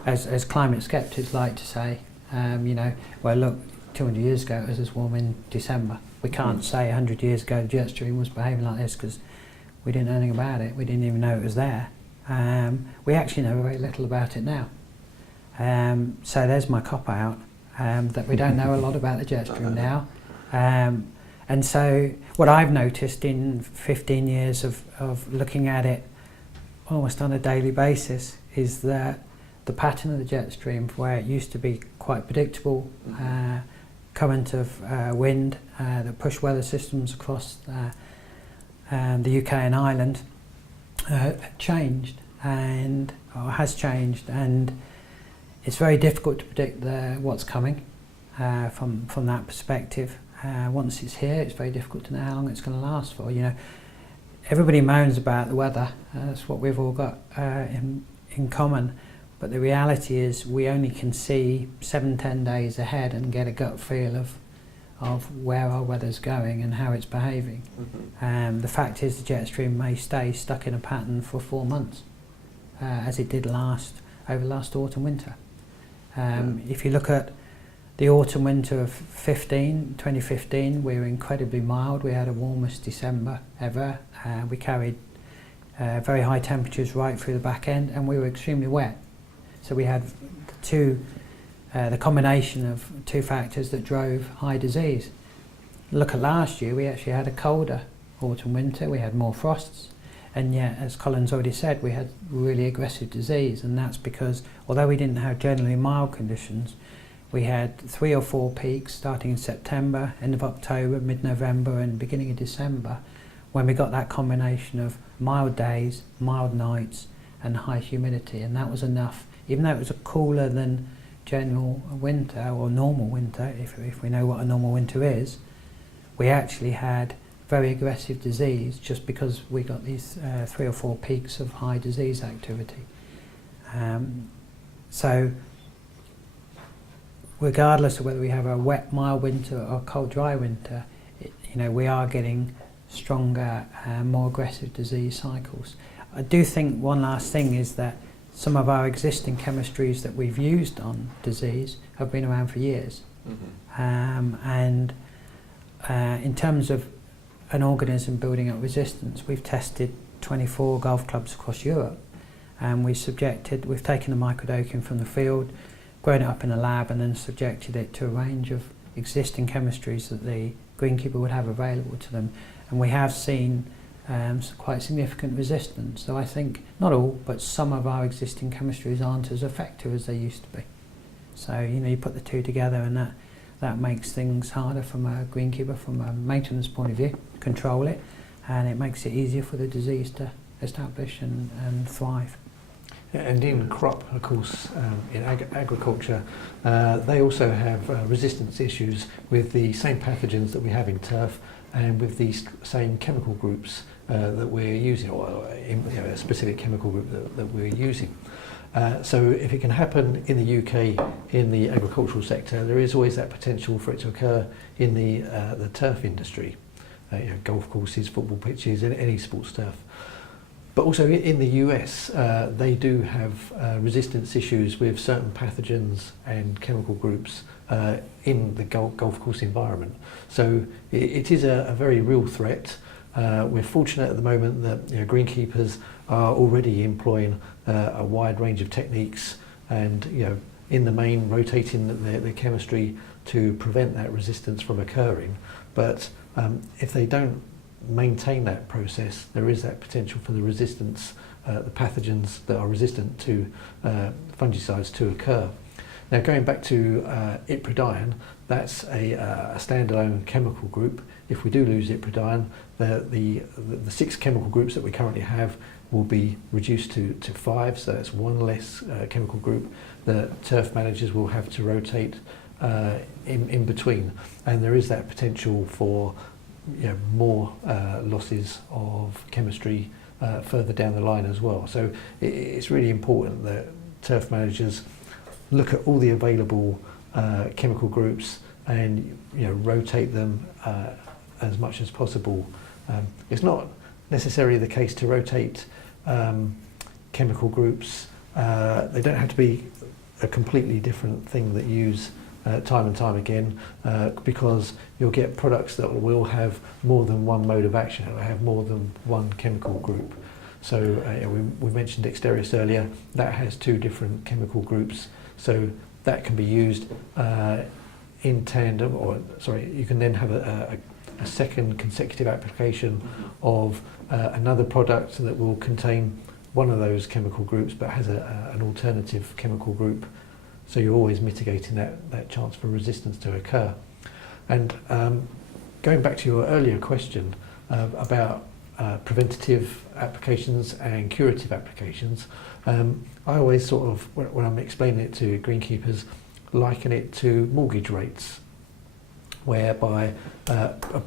as climate skeptics like to say, well, look, 200 years ago it was as warm in December. We can't say 100 years ago the jet stream was behaving like this because we didn't know anything about it. We didn't even know it was there. We actually know very little about it now. So there's my cop-out, that we don't know a lot about the jet stream now. And so what I've noticed in 15 years of looking at it almost on a daily basis is that the pattern of the jet stream, where it used to be quite predictable, current of wind that push weather systems across the UK and Ireland, changed or has changed, and it's very difficult to predict what's coming from that perspective. Once it's here, it's very difficult to know how long it's going to last for. Everybody moans about the weather. That's what we've all got in common. But the reality is we only can see 7-10 days ahead and get a gut feel of where our weather's going and how it's behaving. Mm-hmm. The fact is the jet stream may stay stuck in a pattern for 4 months, as it did over last autumn winter. If you look at the autumn winter of 2015, we were incredibly mild. We had the warmest December ever. We carried very high temperatures right through the back end, and we were extremely wet. So we had the combination of two factors that drove high disease. Look at last year, we actually had a colder autumn winter, we had more frosts, and yet, as Colin's already said, we had really aggressive disease, and that's because although we didn't have generally mild conditions, we had 3 or 4 peaks starting in September, end of October, mid-November and beginning of December, when we got that combination of mild days, mild nights and high humidity, and that was enough. Even though it was a cooler than general winter or normal winter, if we know what a normal winter is, we actually had very aggressive disease just because we got these 3 or 4 peaks of high disease activity. So regardless of whether we have a wet, mild winter or cold, dry winter, we are getting stronger, more aggressive disease cycles. I do think one last thing is that some of our existing chemistries that we've used on disease have been around for years. And in terms of an organism building up resistance, we've tested 24 golf clubs across Europe, and we've taken the microdocium from the field, grown it up in a lab, and then subjected it to a range of existing chemistries that the greenkeeper would have available to them, and we have seen quite significant resistance. So I think not all, but some of our existing chemistries aren't as effective as they used to be. So you put the two together, and that makes things harder from a greenkeeper, from a maintenance point of view, control it, and it makes it easier for the disease to establish and thrive. And in crop, of course, in agriculture, they also have resistance issues with the same pathogens that we have in turf, and with these same chemical groups that we're using, or a specific chemical group that we're using. So if it can happen in the UK in the agricultural sector, there is always that potential for it to occur in the turf industry, golf courses, football pitches, any sports turf. But also in the US, they do have resistance issues with certain pathogens and chemical groups in the golf course environment. So it is a very real threat. We're fortunate at the moment that greenkeepers are already employing a wide range of techniques, and in the main rotating the chemistry to prevent that resistance from occurring. But if they don't maintain that process, there is that potential for the resistance, the pathogens that are resistant to fungicides to occur. Now, going back to iprodion, that's a standalone chemical group. If we do lose iprodion, the 6 chemical groups that we currently have will be reduced to 5, so that's one less chemical group that turf managers will have to rotate in between. And there is that potential for more losses of chemistry further down the line as well. So it's really important that turf managers look at all the available chemical groups and rotate them as much as possible. It's not necessarily the case to rotate chemical groups. They don't have to be a completely different thing that you use time and time again, because you'll get products that will have more than one mode of action, it will have more than one chemical group. So we mentioned Dexterius earlier, that has 2 different chemical groups, so that can be used in tandem, or sorry, you can then have a second consecutive application of another product that will contain one of those chemical groups but has an alternative chemical group. So you're always mitigating that chance for resistance to occur. And going back to your earlier question about preventative applications and curative applications, I always sort of, when I'm explaining it to greenkeepers, liken it to mortgage rates, whereby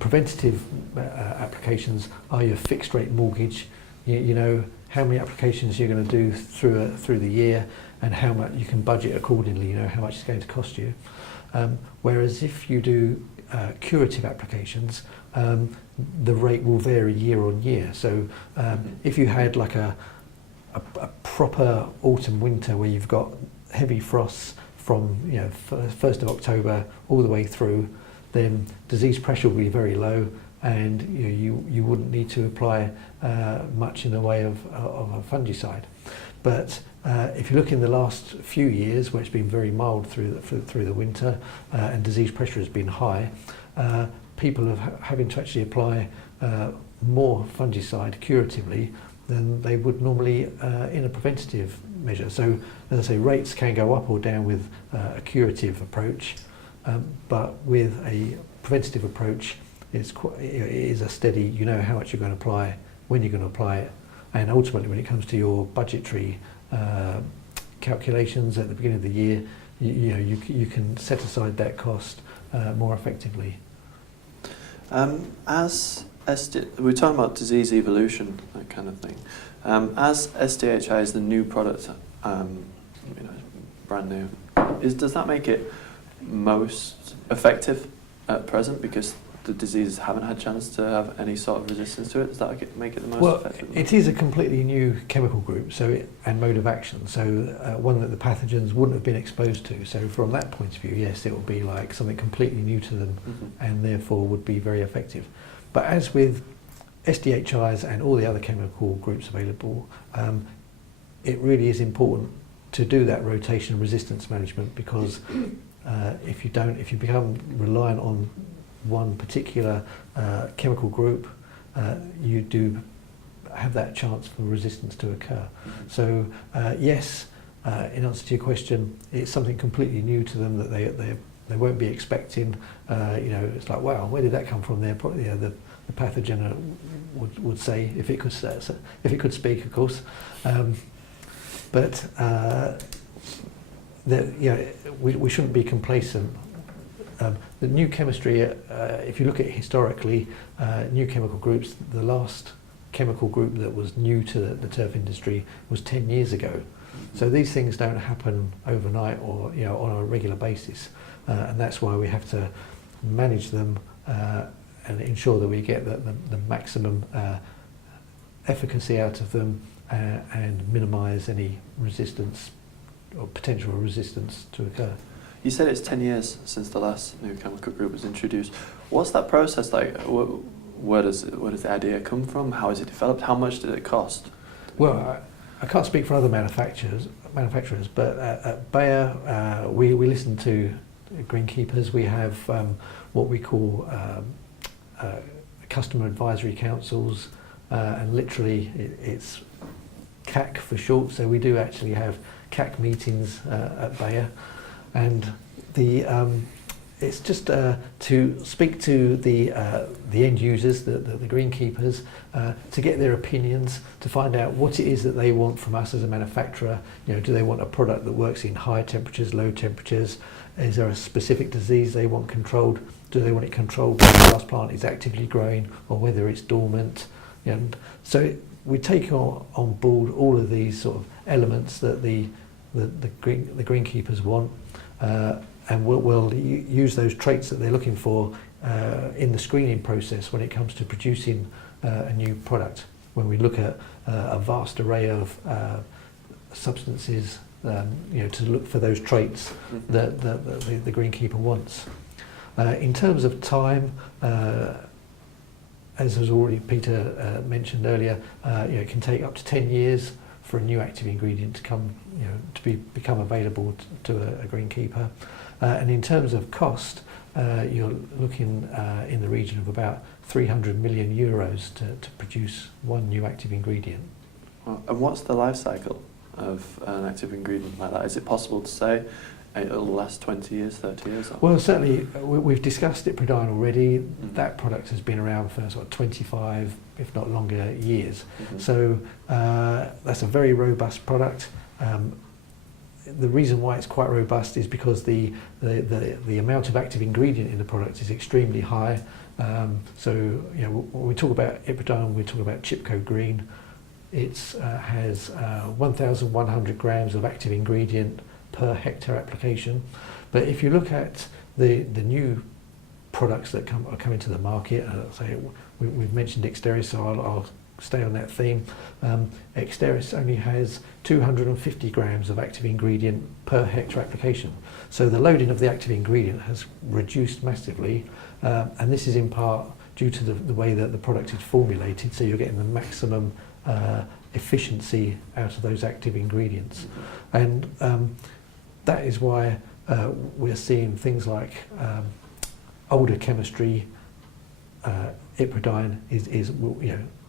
preventative applications are your fixed rate mortgage. You know how many applications you're going to do through the year, and how much you can budget accordingly, you know how much it's going to cost you. Whereas if you do curative applications, the rate will vary year on year. So if you had like a proper autumn winter where you've got heavy frosts from 1st of October all the way through, then disease pressure will be very low, and you wouldn't need to apply much in the way of a fungicide. But if you look in the last few years, where it's been very mild through the winter and disease pressure has been high, people are having to actually apply more fungicide curatively than they would normally in a preventative measure. So, as I say, rates can go up or down with a curative approach, but with a preventative approach, it is a steady, you know how much you're going to apply, when you're going to apply it, and ultimately when it comes to your budgetary calculations at the beginning of the year, you can set aside that cost more effectively. We're talking about disease evolution, that kind of thing. As SDHI is the new product, brand new, does that make it most effective at present? Because the diseases haven't had a chance to have any sort of resistance to it? Does that make it the most Well, effective? it is a completely new chemical group and mode of action, so one that the pathogens wouldn't have been exposed to. So from that point of view, yes, it would be like something completely new to them, and therefore would be very effective. But as with SDHIs and all the other chemical groups available, it really is important to do that rotation resistance management, because if you become reliant on one particular chemical group, you do have that chance for resistance to occur. So yes, in answer to your question, it's something completely new to them that they won't be expecting. It's like, wow, where did that come from? There, probably the pathogen would say, if it could speak, of course. But we shouldn't be complacent. The new chemistry, if you look at it historically, new chemical groups, the last chemical group that was new to the turf industry was 10 years ago. So these things don't happen overnight or on a regular basis, and that's why we have to manage them and ensure that we get the maximum efficacy out of them and minimise any resistance or potential resistance to occur. You said it's 10 years since the last new chemical group was introduced. What's that process like? Where does the idea come from? How is it developed? How much did it cost? Well, I can't speak for other manufacturers, but at Bayer, we listen to greenkeepers. We have what we call customer advisory councils, and literally it's CAC for short. So we do actually have CAC meetings at Bayer. And it's just to speak to the end users, the greenkeepers, to get their opinions, to find out what it is that they want from us as a manufacturer. Do they want a product that works in high temperatures, low temperatures? Is there a specific disease they want controlled? Do they want it controlled when the grass plant is actively growing, or whether it's dormant? And so we take on board all of these sort of elements that the greenkeepers want. And we'll use those traits that they're looking for in the screening process when it comes to producing a new product. When we look at a vast array of substances, to look for those traits that the greenkeeper wants. In terms of time, as has already Peter mentioned earlier, it can take up to 10 years for a new active ingredient to come, become available to a greenkeeper. And in terms of cost, you're looking in the region of about 300 million euros to produce one new active ingredient. And what's the life cycle of an active ingredient like that? Is it possible to say it'll last 20 years, 30 years? Or? Well, certainly we've discussed Iprodine already. That product has been around for sort of 25, if not longer, years. So that's a very robust product. The reason why it's quite robust is because the amount of active ingredient in the product is extremely high. So when we talk about Iprodine, we talk about Chipco Green. It has 1,100 grams of active ingredient per hectare application. But if you look at the new products that are coming to the market, we've mentioned Exteris, so I'll stay on that theme. Exteris only has 250 grams of active ingredient per hectare application. So the loading of the active ingredient has reduced massively, and this is in part due to the way that the product is formulated, so you're getting the maximum efficiency out of those active ingredients. And that is why we're seeing things like older chemistry. Iprodine is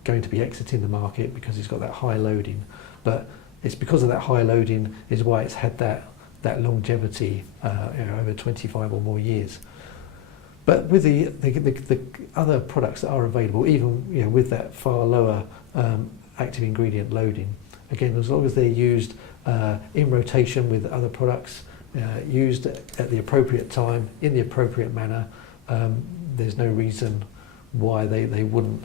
going to be exiting the market because it's got that high loading, but it's because of that high loading is why it's had that longevity over 25 or more years. But with the other products that are available, even with that far lower active ingredient loading, again, as long as they're used in rotation with other products, used at the appropriate time, in the appropriate manner, there's no reason why they wouldn't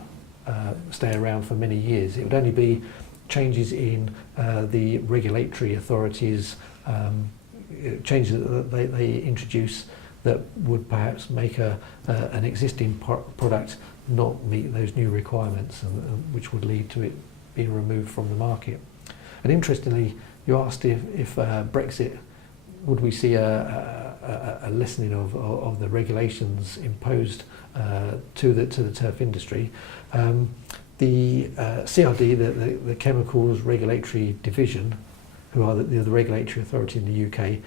stay around for many years. It would only be changes in the regulatory authorities, changes that they introduce that would perhaps make an existing product not meet those new requirements, and which would lead to it being removed from the market. And interestingly, you asked if Brexit, would we see a lessening of the regulations imposed to the turf industry. The CRD, the Chemicals Regulatory Division, who are the regulatory authority in the UK,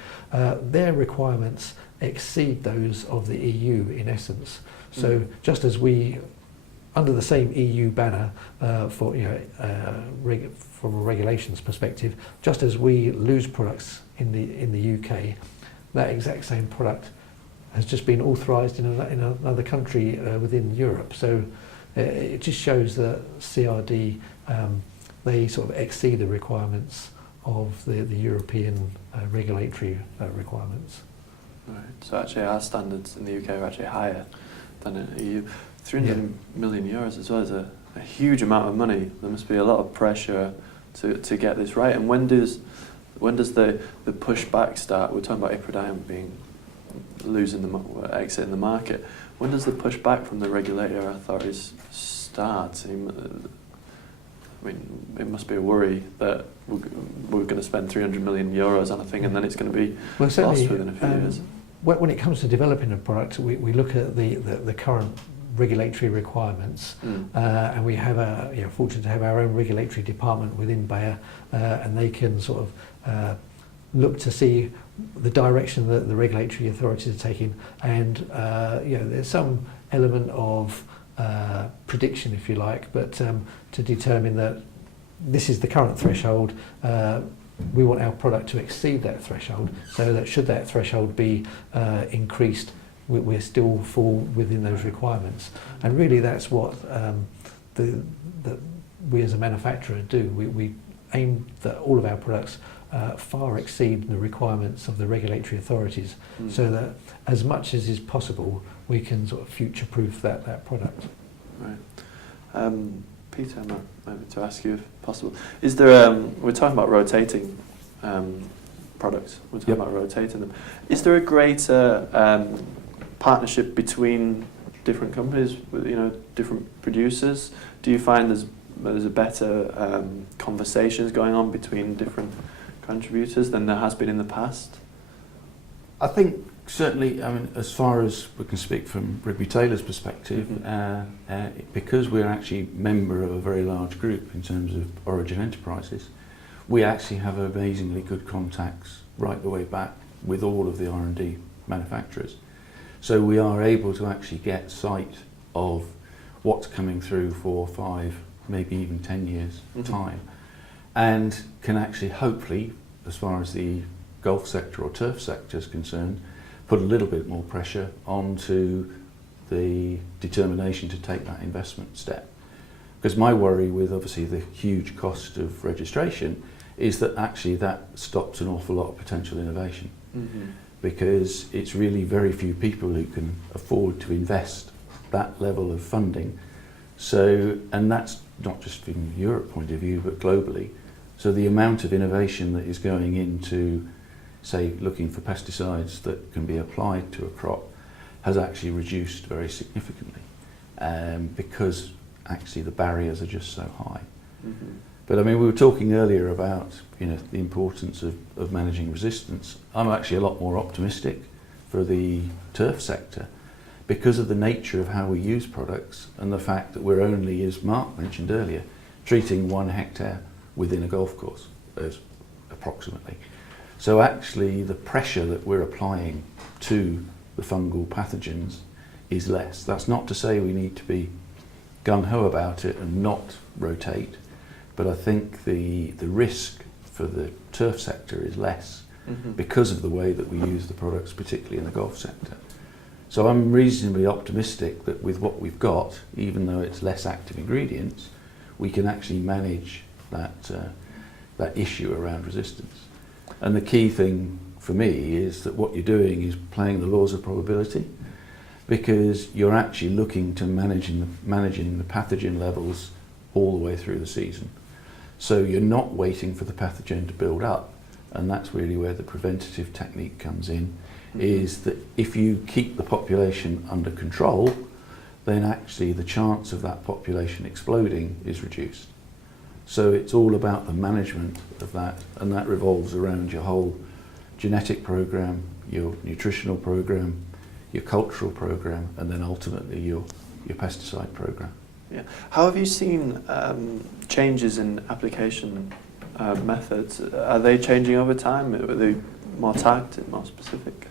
their requirements exceed those of the EU in essence. So just as we, under the same EU banner, for from a regulations perspective, just as we lose products in the UK, that exact same product has just been authorised in another country within Europe. So it just shows that CRD, they sort of exceed the requirements of the European regulatory requirements. Right. So actually our standards in the UK are actually higher than in the EU. 300 million euros as well is a huge amount of money. There must be a lot of pressure to get this right. And when does the pushback start? We're talking about Iprodium being exiting the market. When does the pushback from the regulatory authorities start? I mean, it must be a worry that we're going to spend 300 million euros on a thing and then it's going to be lost within a few years. When it comes to developing a product, we look at the current regulatory requirements, and we have fortunate to have our own regulatory department within Bayer, and they can sort of look to see the direction that the regulatory authorities are taking, and there's some element of prediction, if you like, but to determine that this is the current threshold, we want our product to exceed that threshold, so that should that threshold be increased, we still fall within those requirements. And really that's what we as a manufacturer do. We aim that all of our products far exceed the requirements of the regulatory authorities, so that as much as is possible we can sort of future-proof that product. Right. Peter, maybe to ask you if possible, is there, we're talking about rotating products, we're talking about rotating them. Is there a greater partnership between different companies, with different producers? Do you find there's a better conversations going on between different contributors than there has been in the past? I think certainly, as far as we can speak from Rigby Taylor's perspective, because we're actually a member of a very large group in terms of Origin Enterprises, we actually have amazingly good contacts right the way back with all of the R&D manufacturers. So we are able to actually get sight of what's coming through for 5, maybe even 10 years time, and can actually hopefully, as far as the golf sector or turf sector is concerned, put a little bit more pressure onto the determination to take that investment step. Because my worry with obviously the huge cost of registration is that actually that stops an awful lot of potential innovation. Because it's really very few people who can afford to invest that level of funding. So, and that's not just from Europe point of view, but globally. So the amount of innovation that is going into, say, looking for pesticides that can be applied to a crop has actually reduced very significantly, because actually the barriers are just so high. But we were talking earlier about the importance of managing resistance. I'm actually a lot more optimistic for the turf sector because of the nature of how we use products and the fact that we're only, as Mark mentioned earlier, treating 1 hectare within a golf course, as approximately. So actually the pressure that we're applying to the fungal pathogens is less. That's not to say we need to be gung-ho about it and not rotate, but I think the risk for the turf sector is less because of the way that we use the products, particularly in the golf sector. So I'm reasonably optimistic that with what we've got, even though it's less active ingredients, we can actually manage that issue around resistance. And the key thing for me is that what you're doing is playing the laws of probability, because you're actually looking to managing the pathogen levels all the way through the season. So you're not waiting for the pathogen to build up, and that's really where the preventative technique comes in, is that if you keep the population under control, then actually the chance of that population exploding is reduced. So it's all about the management of that, and that revolves around your whole genetic program, your nutritional program, your cultural program, and then ultimately your pesticide program. Yeah. How have you seen changes in application methods? Are they changing over time? Are they more targeted, more specific?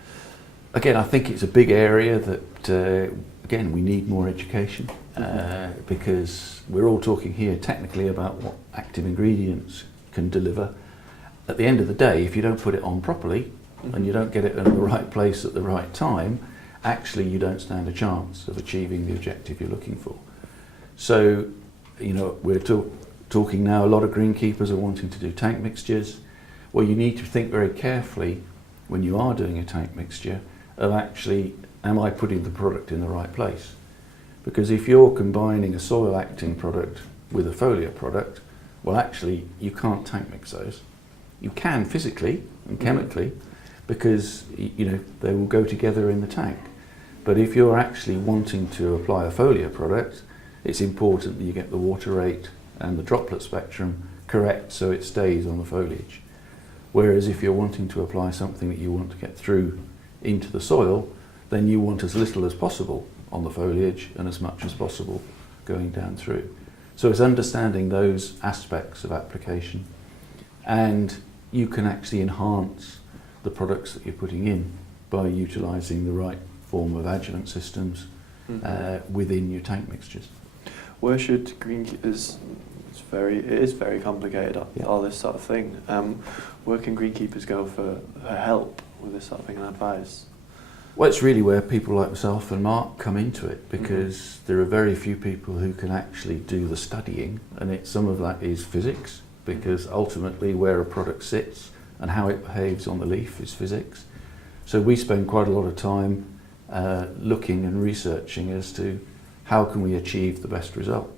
Again, I think it's a big area that, again, we need more education because we're all talking here technically about what active ingredients can deliver. At the end of the day, if you don't put it on properly and you don't get it in the right place at the right time, actually you don't stand a chance of achieving the objective you're looking for. So, you know, we're talking now, a lot of greenkeepers are wanting to do tank mixtures. Well, you need to think very carefully when you are doing a tank mixture of actually, am I putting the product in the right place? Because if you're combining a soil acting product with a foliar product, well actually you can't tank mix those. You can physically and chemically because you know they will go together in the tank. But if you're actually wanting to apply a foliar product, it's important that you get the water rate and the droplet spectrum correct so it stays on the foliage. Whereas if you're wanting to apply something that you want to get through into the soil, then you want as little as possible on the foliage and as much as possible going down through. So it's understanding those aspects of application, and you can actually enhance the products that you're putting in by utilising the right form of adjuvant systems within your tank mixtures. Where should greenkeepers, it is very complicated, all this sort of thing. Where can greenkeepers go for help with this sort of thing and advice? Well, it's really where people like myself and Mark come into it, because there are very few people who can actually do the studying, and some of that is physics, because ultimately where a product sits and how it behaves on the leaf is physics. So we spend quite a lot of time looking and researching as to how can we achieve the best result.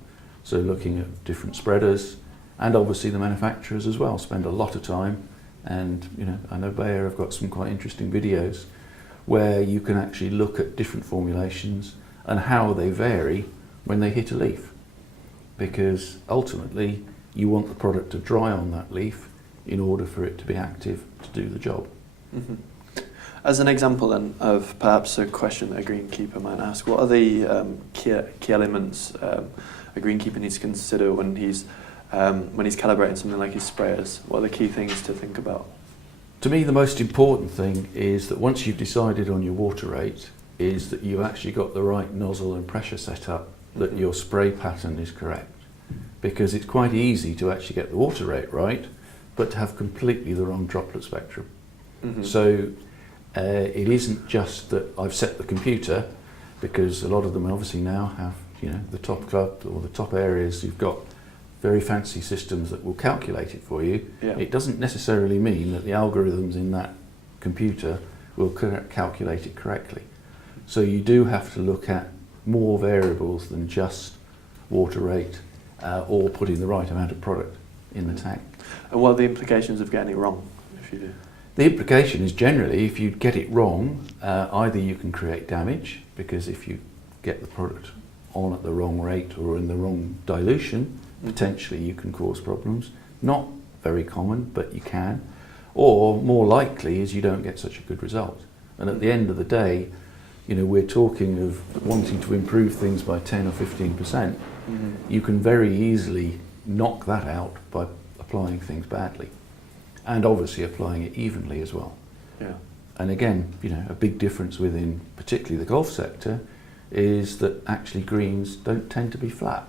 So looking at different spreaders, and obviously the manufacturers as well spend a lot of time, and you know, I know Bayer have got some quite interesting videos where you can actually look at different formulations and how they vary when they hit a leaf, because ultimately you want the product to dry on that leaf in order for it to be active to do the job. As an example then of perhaps a question that a greenkeeper might ask, what are the key elements a greenkeeper needs to consider when he's calibrating something like his sprayers? What are the key things to think about? To me, the most important thing is that once you've decided on your water rate, is that you've actually got the right nozzle and pressure set up, that your spray pattern is correct. Because it's quite easy to actually get the water rate right, but to have completely the wrong droplet spectrum. So it isn't just that I've set the computer, because a lot of them obviously now have, you know, the top club or the top areas, you've got very fancy systems that will calculate it for you. It doesn't necessarily mean that the algorithms in that computer will calculate it correctly. So you do have to look at more variables than just water rate or putting the right amount of product in the tank. And what are the implications of getting it wrong if you do? The implication is generally if you get it wrong, either you can create damage, because if you get the product on at the wrong rate or in the wrong dilution, potentially you can cause problems. Not very common, but you can. Or more likely is you don't get such a good result. And at the end of the day, you know, we're talking of wanting to improve things by 10 or 15%. You can very easily knock that out by applying things badly, and obviously applying it evenly as well. And again, you know, a big difference within particularly the golf sector is that actually greens don't tend to be flat.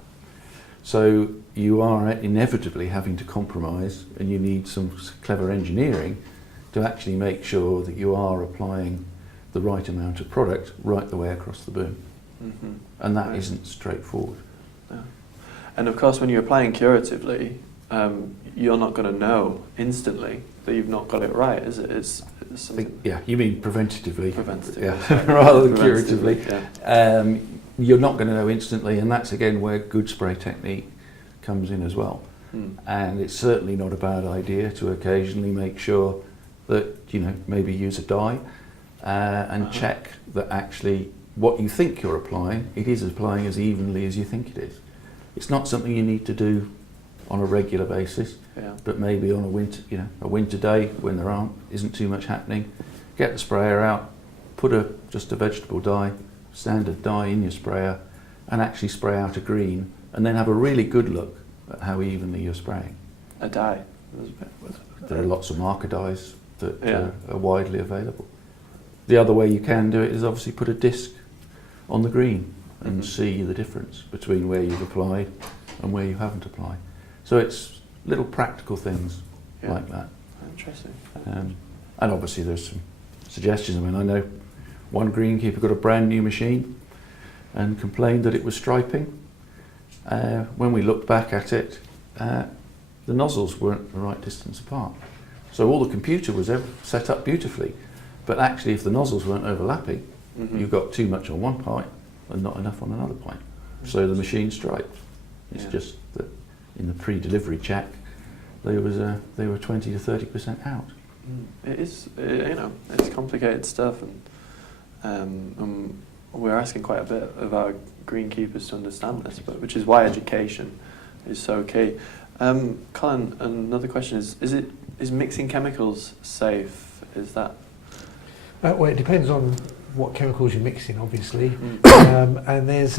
So you are inevitably having to compromise, and you need some clever engineering to actually make sure that you are applying the right amount of product right the way across the boom. And that isn't straightforward. And of course, when you're applying curatively, you're not going to know instantly that you've not got it right, is it? It's yeah, you mean preventatively. Preventatively. Rather than curatively. You're not going to know instantly, and that's again where good spray technique comes in as well. And it's certainly not a bad idea to occasionally make sure that, you know, maybe use a dye and check that actually what you think you're applying, it is applying as evenly as you think it is. It's not something you need to do on a regular basis, but maybe on a winter day when there isn't too much happening, get the sprayer out, put just a vegetable dye, standard dye in your sprayer, and actually spray out a green, and then have a really good look at how evenly you're spraying. A dye? There are lots of marker dyes that are widely available. The other way you can do it is obviously put a disc on the green and see the difference between where you've applied and where you haven't applied. So it's little practical things like that. Interesting. And obviously there's some suggestions. I mean, I know one greenkeeper got a brand new machine and complained that it was striping. When we looked back at it, the nozzles weren't the right distance apart. So all the computer was set up beautifully, but actually if the nozzles weren't overlapping, you got too much on one point and not enough on another point. So the machine striped. It's just that in the pre-delivery check, they were 20 to 30% out. It is, it's complicated stuff, and we're asking quite a bit of our greenkeepers to understand this, which is why education is so key. Colin, another question is mixing chemicals safe? Is that? Well, it depends on what chemicals you're mixing, obviously, and there's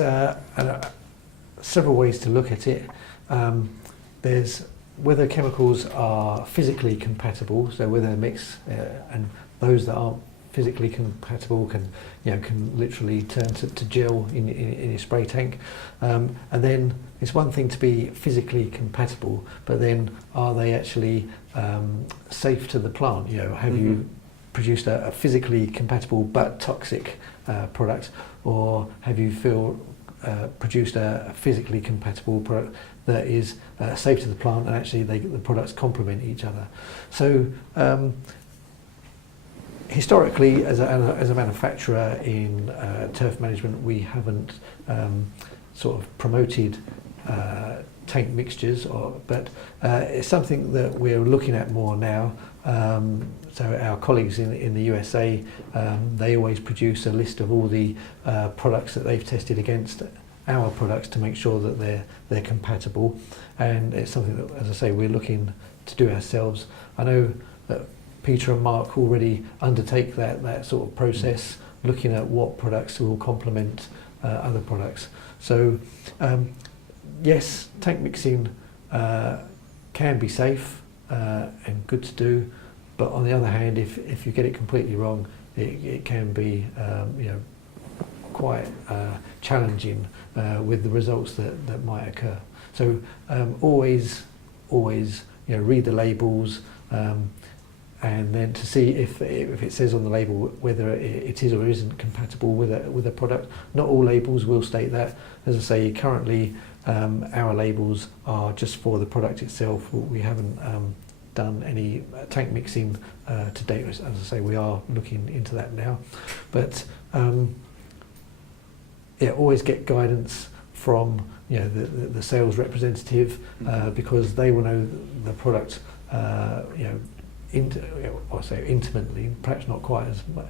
several ways to look at it. There's whether chemicals are physically compatible, so whether they're mixed, and those that aren't physically compatible can literally turn to gel in your spray tank. And then it's one thing to be physically compatible, but then are they actually safe to the plant? Have you produced a physically compatible but toxic product, or have you produced a physically compatible product that is safe to the plant, and actually the products complement each other? So historically, as a manufacturer in turf management, we haven't sort of promoted tank mixtures, but it's something that we're looking at more now. So our colleagues in the USA, they always produce a list of all the products that they've tested against our products to make sure that they're compatible, and it's something that, as I say, we're looking to do ourselves. I know that Peter and Mark already undertake that sort of process, looking at what products will complement other products. So yes, tank mixing can be safe and good to do, but on the other hand, if you get it completely wrong, it can be quite challenging with the results that might occur. So always read the labels, and then to see if it says on the label whether it is or isn't compatible with a product. Not all labels will state that. As I say, currently our labels are just for the product itself. We haven't done any tank mixing to date. As I say, we are looking into that now, but always get guidance from the sales representative, because they will know the product intimately, perhaps not quite as much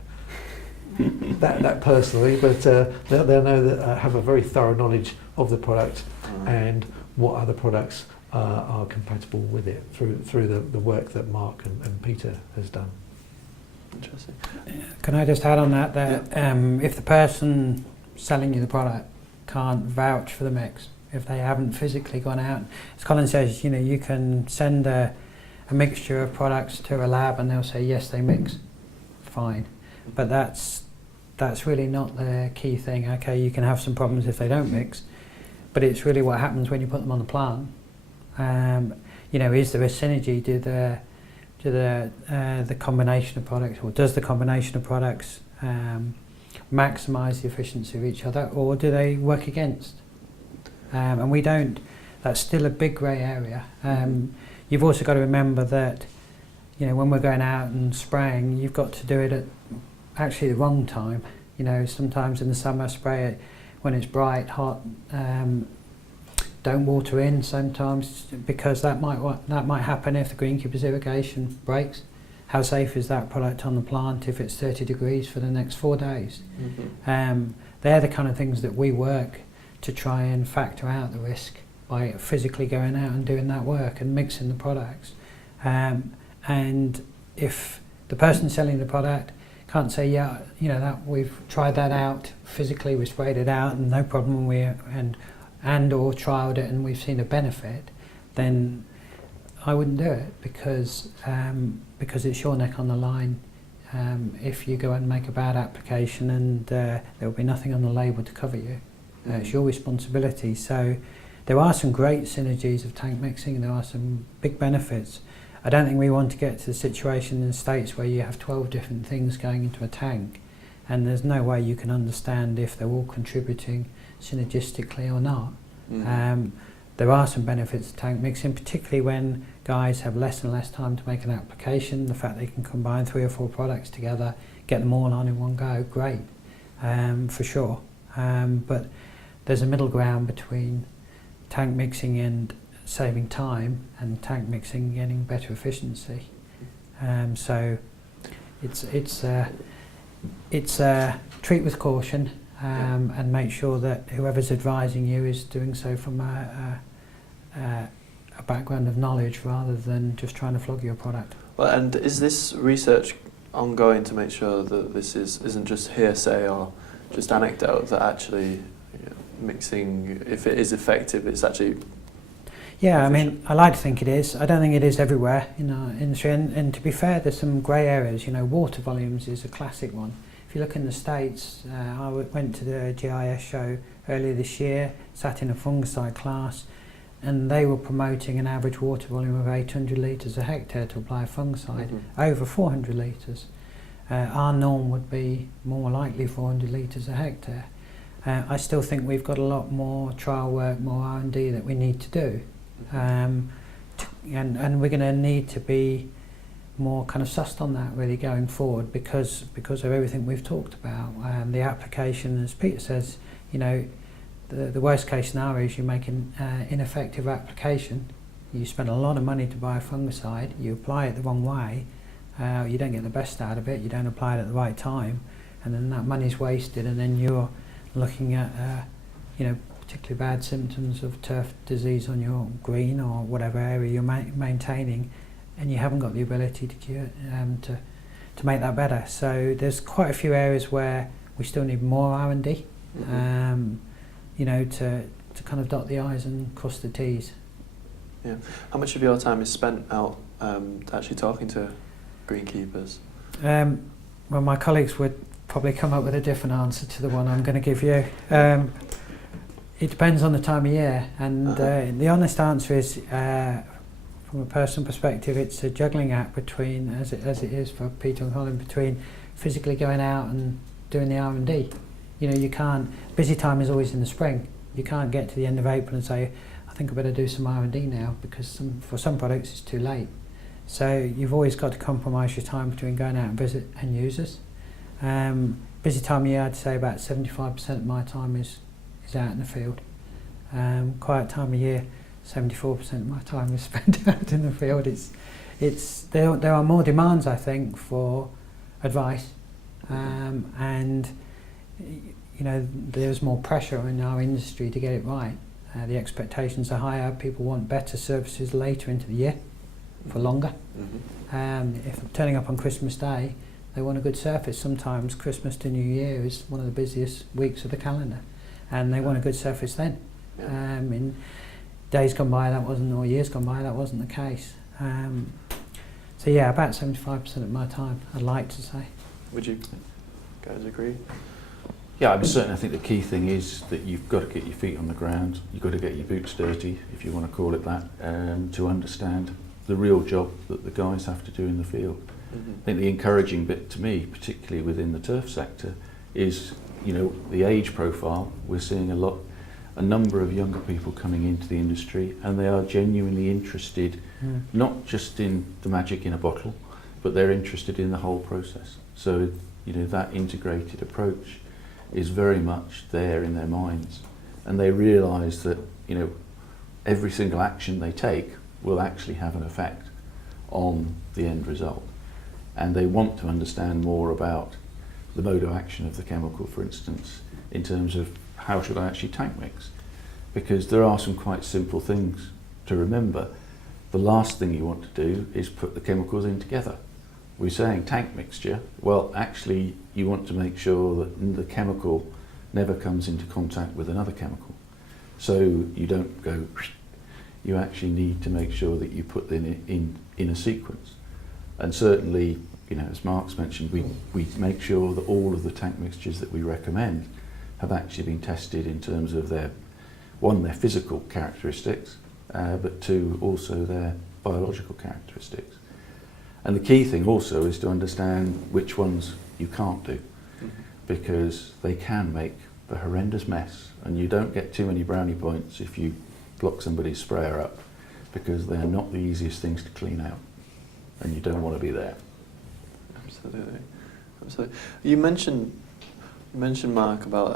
that personally, but they'll know that have a very thorough knowledge of the product and what other products are compatible with it through the work that Mark and Peter has done. Interesting. Can I just add on that if the person selling you the product can't vouch for the mix, if they haven't physically gone out, as Colin says, you can send a mixture of products to a lab and they'll say yes, they mix, fine, but that's really not the key thing. Okay, you can have some problems if they don't mix, but it's really what happens when you put them on the plant. Is there a synergy? Do the combination of products, or does the combination of products maximise the efficiency of each other, or do they work against? And we don't. That's still a big grey area. You've also got to remember that, when we're going out and spraying, you've got to do it at actually the wrong time. Sometimes in the summer, spray it when it's bright, hot. Don't water in sometimes, because that might happen if the greenkeeper's irrigation breaks. how safe is that product on the plant if it's 30 degrees for the next 4 days? They're the kind of things that we work to try and factor out the risk by physically going out and doing that work and mixing the products. And if the person selling the product can't say, yeah, you know, that we've tried that out physically, we sprayed it out and no problem, and or trialed it and we've seen a benefit, then I wouldn't do it, because it's your neck on the line. If you go and make a bad application and there will be nothing on the label to cover you, it's your responsibility. So there are some great synergies of tank mixing, there are some big benefits. I don't think we want to get to the situation in the States where you have 12 different things going into a tank and there's no way you can understand if they're all contributing synergistically or not. There are some benefits of tank mixing, particularly when guys have less and less time to make an application. The fact they can combine 3 or 4 products together, get them all on in one go, great, for sure. But there's a middle ground between tank mixing and saving time and tank mixing and getting better efficiency. So it's treat with caution, and make sure that whoever's advising you is doing so from a background of knowledge rather than just trying to flog your product. Well, and is this research ongoing to make sure that this isn't just hearsay or just anecdote, that actually mixing, if it is effective, it's actually... Yeah, I mean, I like to think it is. I don't think it is everywhere in our industry, and to be fair, there's some grey areas. You know, water volumes is a classic one. If you look in the States, I went to the GIS show earlier this year, sat in a fungicide class, and they were promoting an average water volume of 800 litres a hectare to apply a fungicide, over 400 litres. Our norm would be more likely 400 litres a hectare. I still think we've got a lot more trial work, more R&D that we need to do. And we're going to need to be more kind of sussed on that really going forward, because of everything we've talked about. The application, as Peter says, you know, the worst case scenario is you make an ineffective application. You spend a lot of money to buy a fungicide, you apply it the wrong way, you don't get the best out of it, you don't apply it at the right time, and then that money's wasted, and then you're looking at you know, particularly bad symptoms of turf disease on your green or whatever area you're maintaining, and you haven't got the ability to cure to make that better. So there's quite a few areas where we still need more R&D, you know, to kind of dot the I's and cross the T's. Yeah. How much of your time is spent out actually talking to greenkeepers? Well, my colleagues would probably come up with a different answer to the one I'm going to give you. It depends on the time of year, and the honest answer is, from a personal perspective, it's a juggling act between, as it is for Peter and Colin, between physically going out and doing the R&D. You know, you can't, busy time is always in the spring. You can't get to the end of April and say, I think I better do some R&D now, because for some products it's too late. So you've always got to compromise your time between going out and visit end users. Busy time of year, I'd say about 75% of my time is out in the field. Quiet time of year, 74% of my time is spent out in the field. There are more demands, I think, for advice, and you know, there's more pressure in our industry to get it right. The expectations are higher. People want better services later into the year, for longer. If they're turning up on Christmas Day, they want a good surface. Sometimes Christmas to New Year is one of the busiest weeks of the calendar, and they want a good surface then. In days gone by that wasn't, or years gone by that wasn't the case. So yeah, about 75% of my time, I'd like to say. Would you guys agree? Yeah, I mean, certainly I think the key thing is that you've got to get your feet on the ground, you've got to get your boots dirty, if you want to call it that, to understand the real job that the guys have to do in the field. I think the encouraging bit to me, particularly within the turf sector, is, you know, the age profile. We're seeing a number of younger people coming into the industry, and they are genuinely interested, not just in the magic in a bottle, but they're interested in the whole process. So, you know, that integrated approach is very much there in their minds, and they realise that, you know, every single action they take will actually have an effect on the end result. and they want to understand more about the mode of action of the chemical, for instance, in terms of how should I actually tank mix, because there are some quite simple things to remember. The last thing you want to do is put the chemicals in together. We're saying tank mixture, well actually you want to make sure that the chemical never comes into contact with another chemical. So you don't go, you actually need to make sure that you put them in a sequence. And certainly, you know, as Mark's mentioned, we make sure that all of the tank mixtures that we recommend have actually been tested in terms of their physical characteristics, but two, also their biological characteristics. And the key thing also is to understand which ones you can't do, because they can make a horrendous mess, and you don't get too many brownie points if you block somebody's sprayer up, because they're not the easiest things to clean out, and you don't want to be there. Absolutely, absolutely. You mentioned Mark about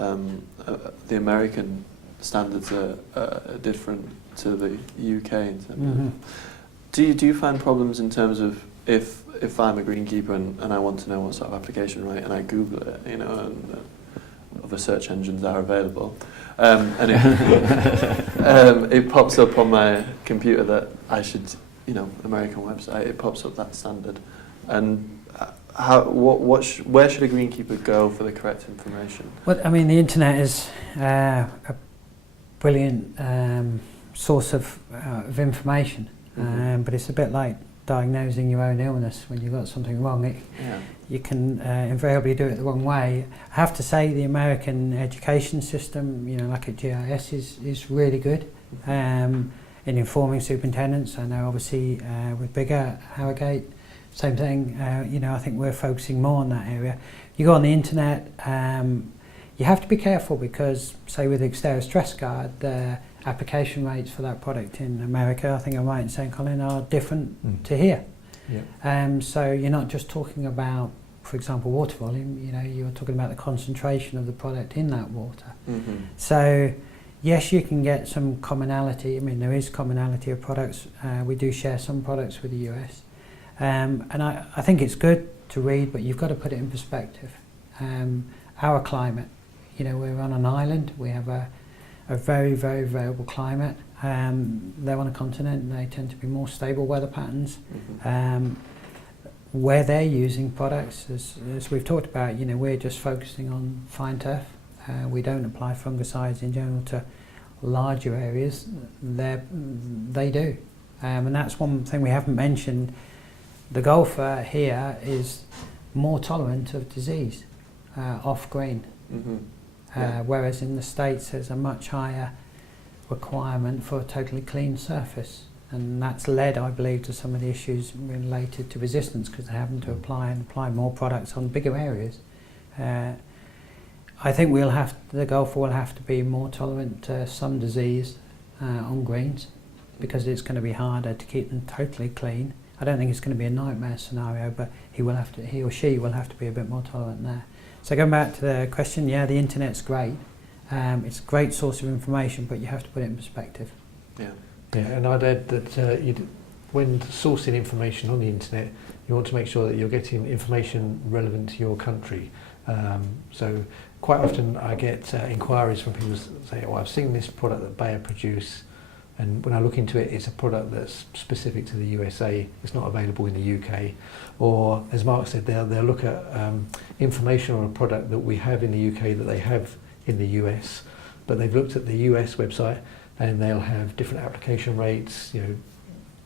the American standards are different to the UK in terms of, do you find problems in terms of if I'm a greenkeeper and I want to know what sort of application rate, and I Google it, you know, and other search engines are available, and it pops up on my computer that I should, you know, American website, it pops up that standard, and where should a greenkeeper go for the correct information? Well, I mean, the internet is a brilliant source of information, but it's a bit like diagnosing your own illness. When you've got something wrong, you can invariably do it the wrong way. I have to say the American education system, you know, like at GIS, is really good in informing superintendents. I know obviously with BIGGA, Harrogate, same thing. You know, I think we're focusing more on that area. You go on the internet, you have to be careful because, say with the Xterra Stress Guard, the application rates for that product in America, I think I'm right in saying, Colin, are different to here. Yeah. So you're not just talking about, for example, water volume, you know, you're talking about the concentration of the product in that water. So yes, you can get some commonality. I mean, there is commonality of products. We do share some products with the US. And I think it's good to read, but you've got to put it in perspective. Our climate, you know, we're on an island, we have a very, very variable climate. They're on a continent and they tend to be more stable weather patterns. Where they're using products, as we've talked about, you know, we're just focusing on fine turf. We don't apply fungicides in general to larger areas. They do. And that's one thing we haven't mentioned. The golfer here is more tolerant of disease off green. Whereas in the States there's a much higher requirement for a totally clean surface, and that's led, I believe, to some of the issues related to resistance because they're having to apply more products on bigger areas. I think the golfer will have to be more tolerant to some disease on greens because it's going to be harder to keep them totally clean. I don't think it's going to be a nightmare scenario, but he or she will have to be a bit more tolerant there. So going back to the question, yeah, the internet's great. It's a great source of information, but you have to put it in perspective. Yeah, and I'd add that when sourcing information on the internet, you want to make sure that you're getting information relevant to your country. So quite often I get inquiries from people that say, oh, I've seen this product that Bayer produce, and when I look into it, it's a product that's specific to the USA. It's not available in the UK. Or, as Mark said, they'll look at information on a product that we have in the UK that they have in the US, but they've looked at the US website and they'll have different application rates, you know,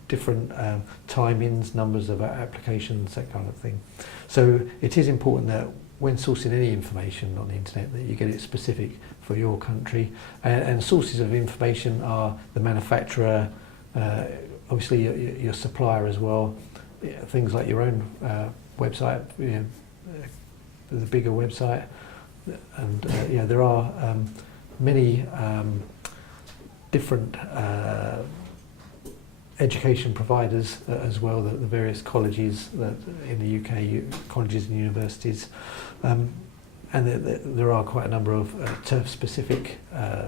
different timings, numbers of applications, that kind of thing. So it is important that when sourcing any information on the internet that you get it specific for your country, and sources of information are the manufacturer, obviously your supplier as well, things like your own website, you know, the BIGGA website, and yeah, there are many different education providers as well, the various colleges that in the UK, colleges and universities, and there are quite a number of turf-specific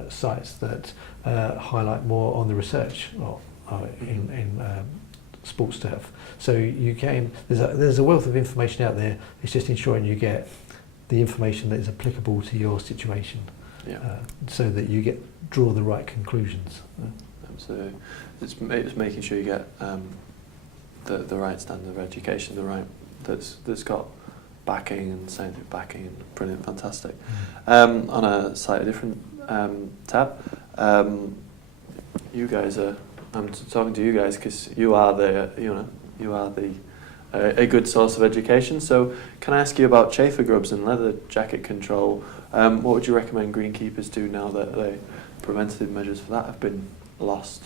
sites that highlight more on the research in sports turf. So there's a wealth of information out there. It's just ensuring you get the information that is applicable to your situation, so that you draw the right conclusions. Absolutely. It's making sure you get the right standard of education, the right that's got backing and scientific backing. Brilliant, fantastic. On a slightly different tab, you guys are. I'm talking to you guys because you are a good source of education. So, can I ask you about chafer grubs and leather jacket control? What would you recommend greenkeepers do now that the preventative measures for that have been lost?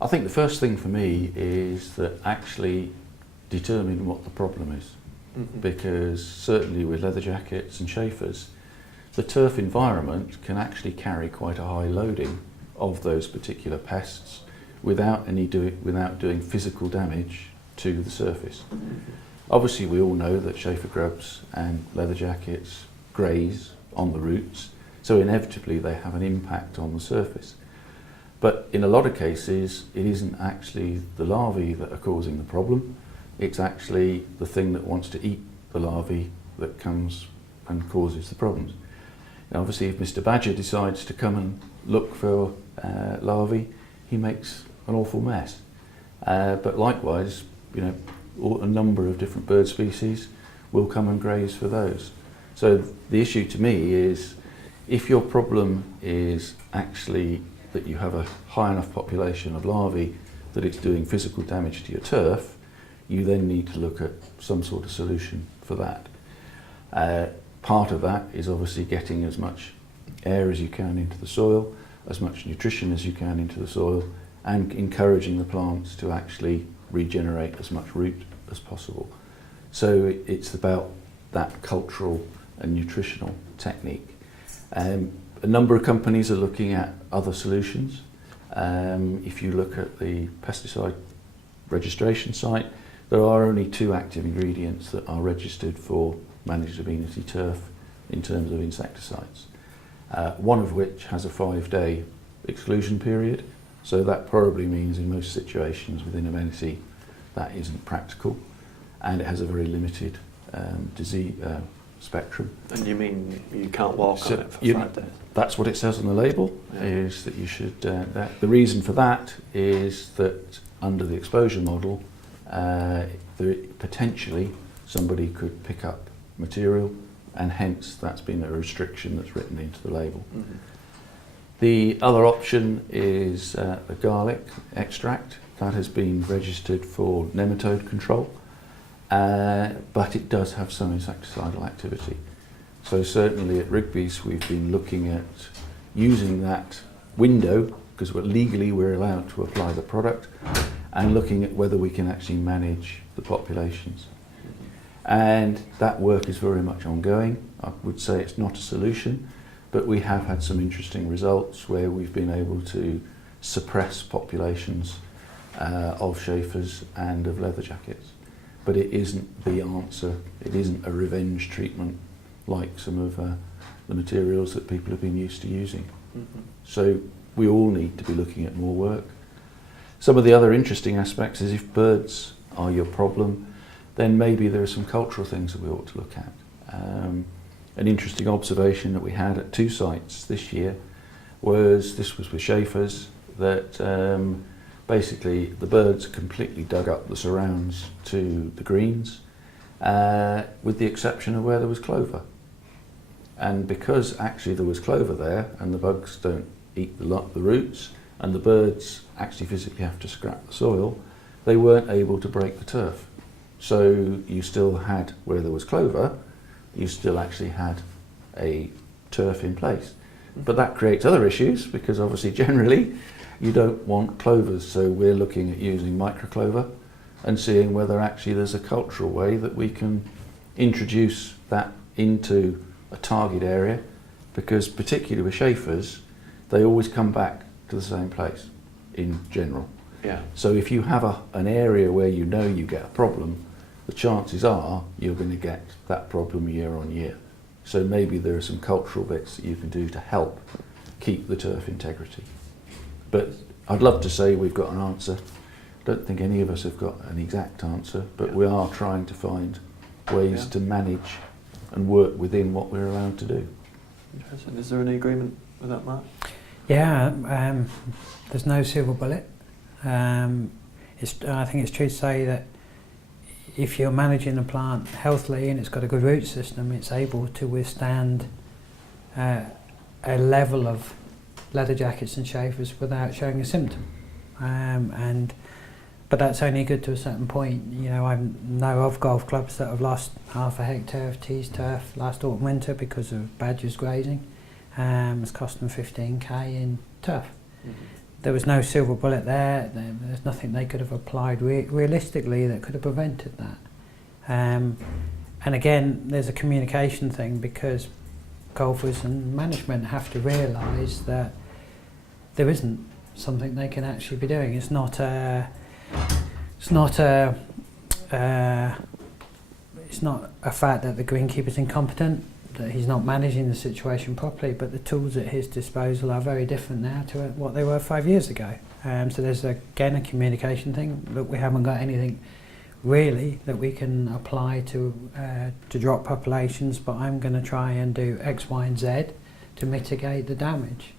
I think the first thing for me is that actually determine what the problem is. Because certainly with leather jackets and chafers, the turf environment can actually carry quite a high loading of those particular pests without doing physical damage to the surface. Obviously we all know that chafer grubs and leather jackets graze on the roots, so inevitably they have an impact on the surface. But in a lot of cases it isn't actually the larvae that are causing the problem. It's actually the thing that wants to eat the larvae that comes and causes the problems. Now obviously if Mr. Badger decides to come and look for larvae, he makes an awful mess. But likewise, a number of different bird species will come and graze for those. So the issue to me is, if your problem is actually that you have a high enough population of larvae that it's doing physical damage to your turf, you then need to look at some sort of solution for that. Part of that is obviously getting as much air as you can into the soil, as much nutrition as you can into the soil, and encouraging the plants to actually regenerate as much root as possible. So it's about that cultural and nutritional technique. A number of companies are looking at other solutions. If you look at the pesticide registration site, there are only 2 active ingredients that are registered for managed amenity turf in terms of insecticides. One of which has a 5-day exclusion period, so that probably means in most situations within amenity that isn't practical, and it has a very limited disease spectrum. And you mean you can't walk on it for 5 days? That's what it says on the label, is that you should. The reason for that is that under the exposure model, potentially somebody could pick up material, and hence that's been a restriction that's written into the label. The other option is a garlic extract that has been registered for nematode control, but it does have some insecticidal activity. So certainly at Rigby's we've been looking at using that window, because legally we're allowed to apply the product, and looking at whether we can actually manage the populations. And that work is very much ongoing. I would say it's not a solution, but we have had some interesting results where we've been able to suppress populations of chafers and of leather jackets. But it isn't the answer. It isn't a revenge treatment like some of the materials that people have been used to using. So we all need to be looking at more work. Some of the other interesting aspects is, if birds are your problem, then maybe there are some cultural things that we ought to look at. An interesting observation that we had at 2 sites this year was with chafers, that basically the birds completely dug up the surrounds to the greens, with the exception of where there was clover. And because actually there was clover there, and the bugs don't eat the roots, and the birds actually physically have to scrap the soil, they weren't able to break the turf. So you still had, where there was clover, you still actually had a turf in place. But that creates other issues, because obviously generally you don't want clovers, so we're looking at using microclover and seeing whether actually there's a cultural way that we can introduce that into a target area, because particularly with chafers, they always come back to the same place in general. So if you have an area where you know you get a problem, the chances are you're going to get that problem year on year. So maybe there are some cultural bits that you can do to help keep the turf integrity. But I'd love to say we've got an answer. don't think any of us have got an exact answer, but we are trying to find ways to manage and work within what we're allowed to do. Interesting. Is there any agreement with that, Mark? Yeah, there's no silver bullet. I think it's true to say that if you're managing a plant healthily and it's got a good root system, it's able to withstand a level of leather jackets and chafers without showing a symptom. But that's only good to a certain point. You know, I know of golf clubs that have lost half a hectare of teased turf last autumn winter because of badgers grazing. It's cost them 15k in turf. Mm-hmm. There was no silver bullet there. There's nothing they could have applied realistically that could have prevented that. And again, there's a communication thing, because golfers and management have to realise that there isn't something they can actually be doing. It's not a fact that the greenkeeper's incompetent, that he's not managing the situation properly, but the tools at his disposal are very different now to what they were 5 years ago. So there's again a communication thing. Look, we haven't got anything really that we can apply to drop populations, but I'm going to try and do X, Y and Z to mitigate the damage.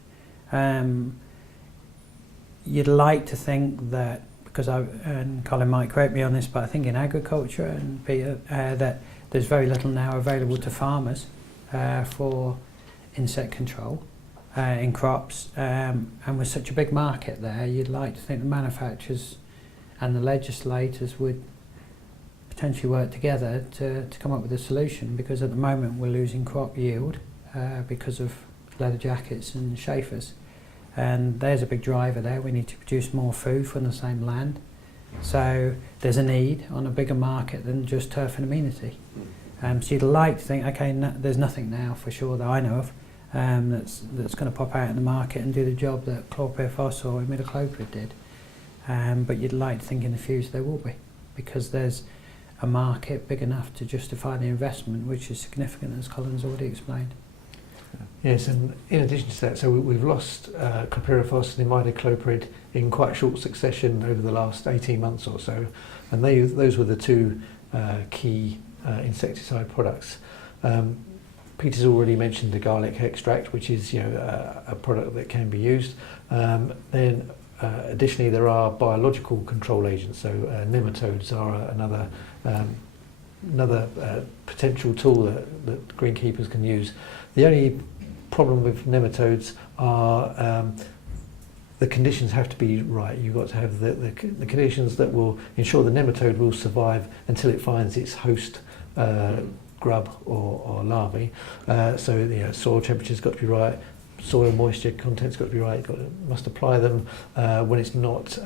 You'd like to think that, because and Colin might correct me on this, but I think in agriculture and Peter, that there's very little now available to farmers for insect control in crops, and with such a big market there, you'd like to think the manufacturers and the legislators would potentially work together to come up with a solution, because at the moment we're losing crop yield because of leather jackets and chafers, and there's a big driver there. We need to produce more food from the same land, so there's a need on a bigger market than just turf and amenity. So you'd like to think, okay, there's nothing now for sure that I know of that's going to pop out in the market and do the job that chlorpyrifos or imidacloprid did. But you'd like to think in the future there will be, because there's a market big enough to justify the investment, which is significant, as Colin's already explained. Yes, and in addition to that, so we've lost chlorpyrifos and imidacloprid in quite short succession over the last 18 months or so, and those were the two key insecticide products. Peter's already mentioned the garlic extract, which is a product that can be used. Then additionally, there are biological control agents. So nematodes are another potential tool that greenkeepers can use. The only problem with nematodes are the conditions have to be right. You've got to have the conditions that will ensure the nematode will survive until it finds its host grub or larvae. So soil temperature's got to be right, soil moisture content's got to be right. Must apply them when it's not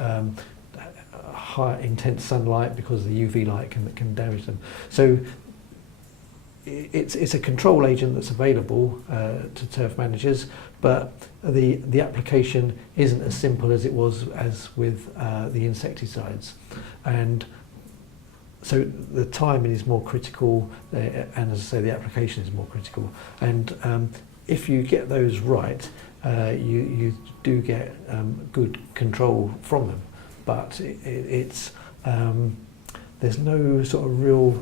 high intense sunlight, because the UV light can damage them. So it's a control agent that's available to turf managers, but the application isn't as simple as it was with the insecticides, and so the timing is more critical, and as I say, the application is more critical. And if you get those right, you do get good control from them. But there's no sort of real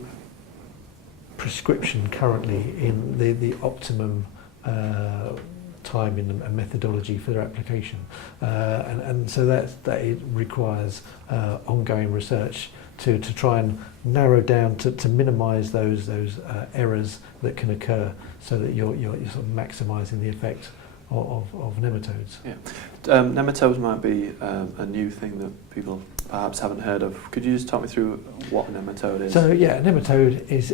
prescription currently in the optimum timing and methodology for their application, and so that it requires ongoing research to try and narrow down to minimise those errors that can occur, so that you're sort of maximising the effect of nematodes. Yeah, nematodes might be a new thing that people perhaps haven't heard of. Could you just talk me through what a nematode is? So yeah, a nematode is,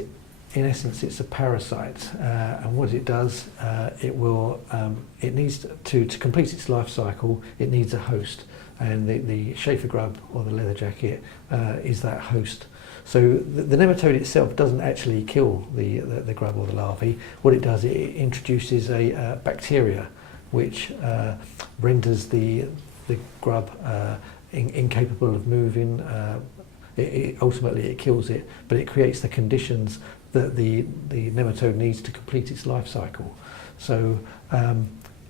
in essence, it's a parasite, and what it does, it needs to complete its life cycle, it needs a host, and the chafer grub or the leather jacket is that host. So the nematode itself doesn't actually kill the grub or the larvae. What it does, it introduces a bacteria which renders the grub incapable of moving. Ultimately it kills it, but it creates the conditions that the nematode needs to complete its life cycle. So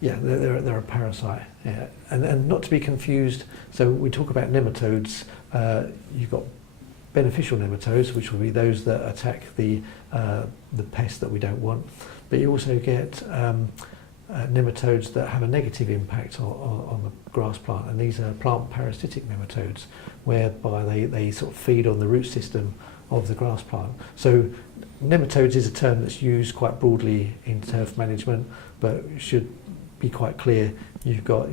they're a parasite, yeah. And not to be confused, so we talk about nematodes, you've got beneficial nematodes, which will be those that attack the pest that we don't want. But you also get nematodes that have a negative impact on the grass plant, and these are plant parasitic nematodes, whereby they sort of feed on the root system of the grass plant. So nematodes is a term that's used quite broadly in turf management, but should be quite clear. You've got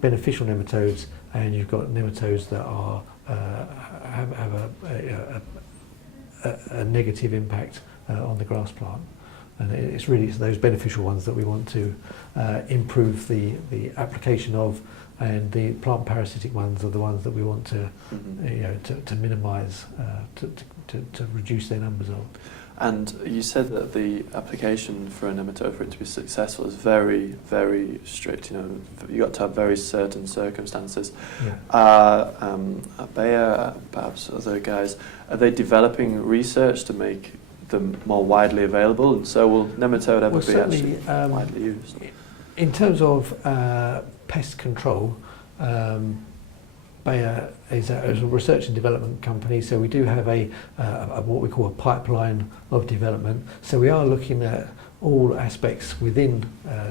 beneficial nematodes, and you've got nematodes that are have a negative impact on the grass plant. And it's really those beneficial ones that we want to improve the application of, and the plant parasitic ones are the ones that we want to to minimise, to reduce their numbers of. And you said that the application for a nematode, for it to be successful, is very, very strict. You've got to have very certain circumstances. Yeah. Bayer, perhaps other guys, are they developing research to make them more widely available? And so will nematode ever be actually widely used? In terms of pest control, Bayer is a research and development company, so we do have a what we call a pipeline of development. So we are looking at all aspects within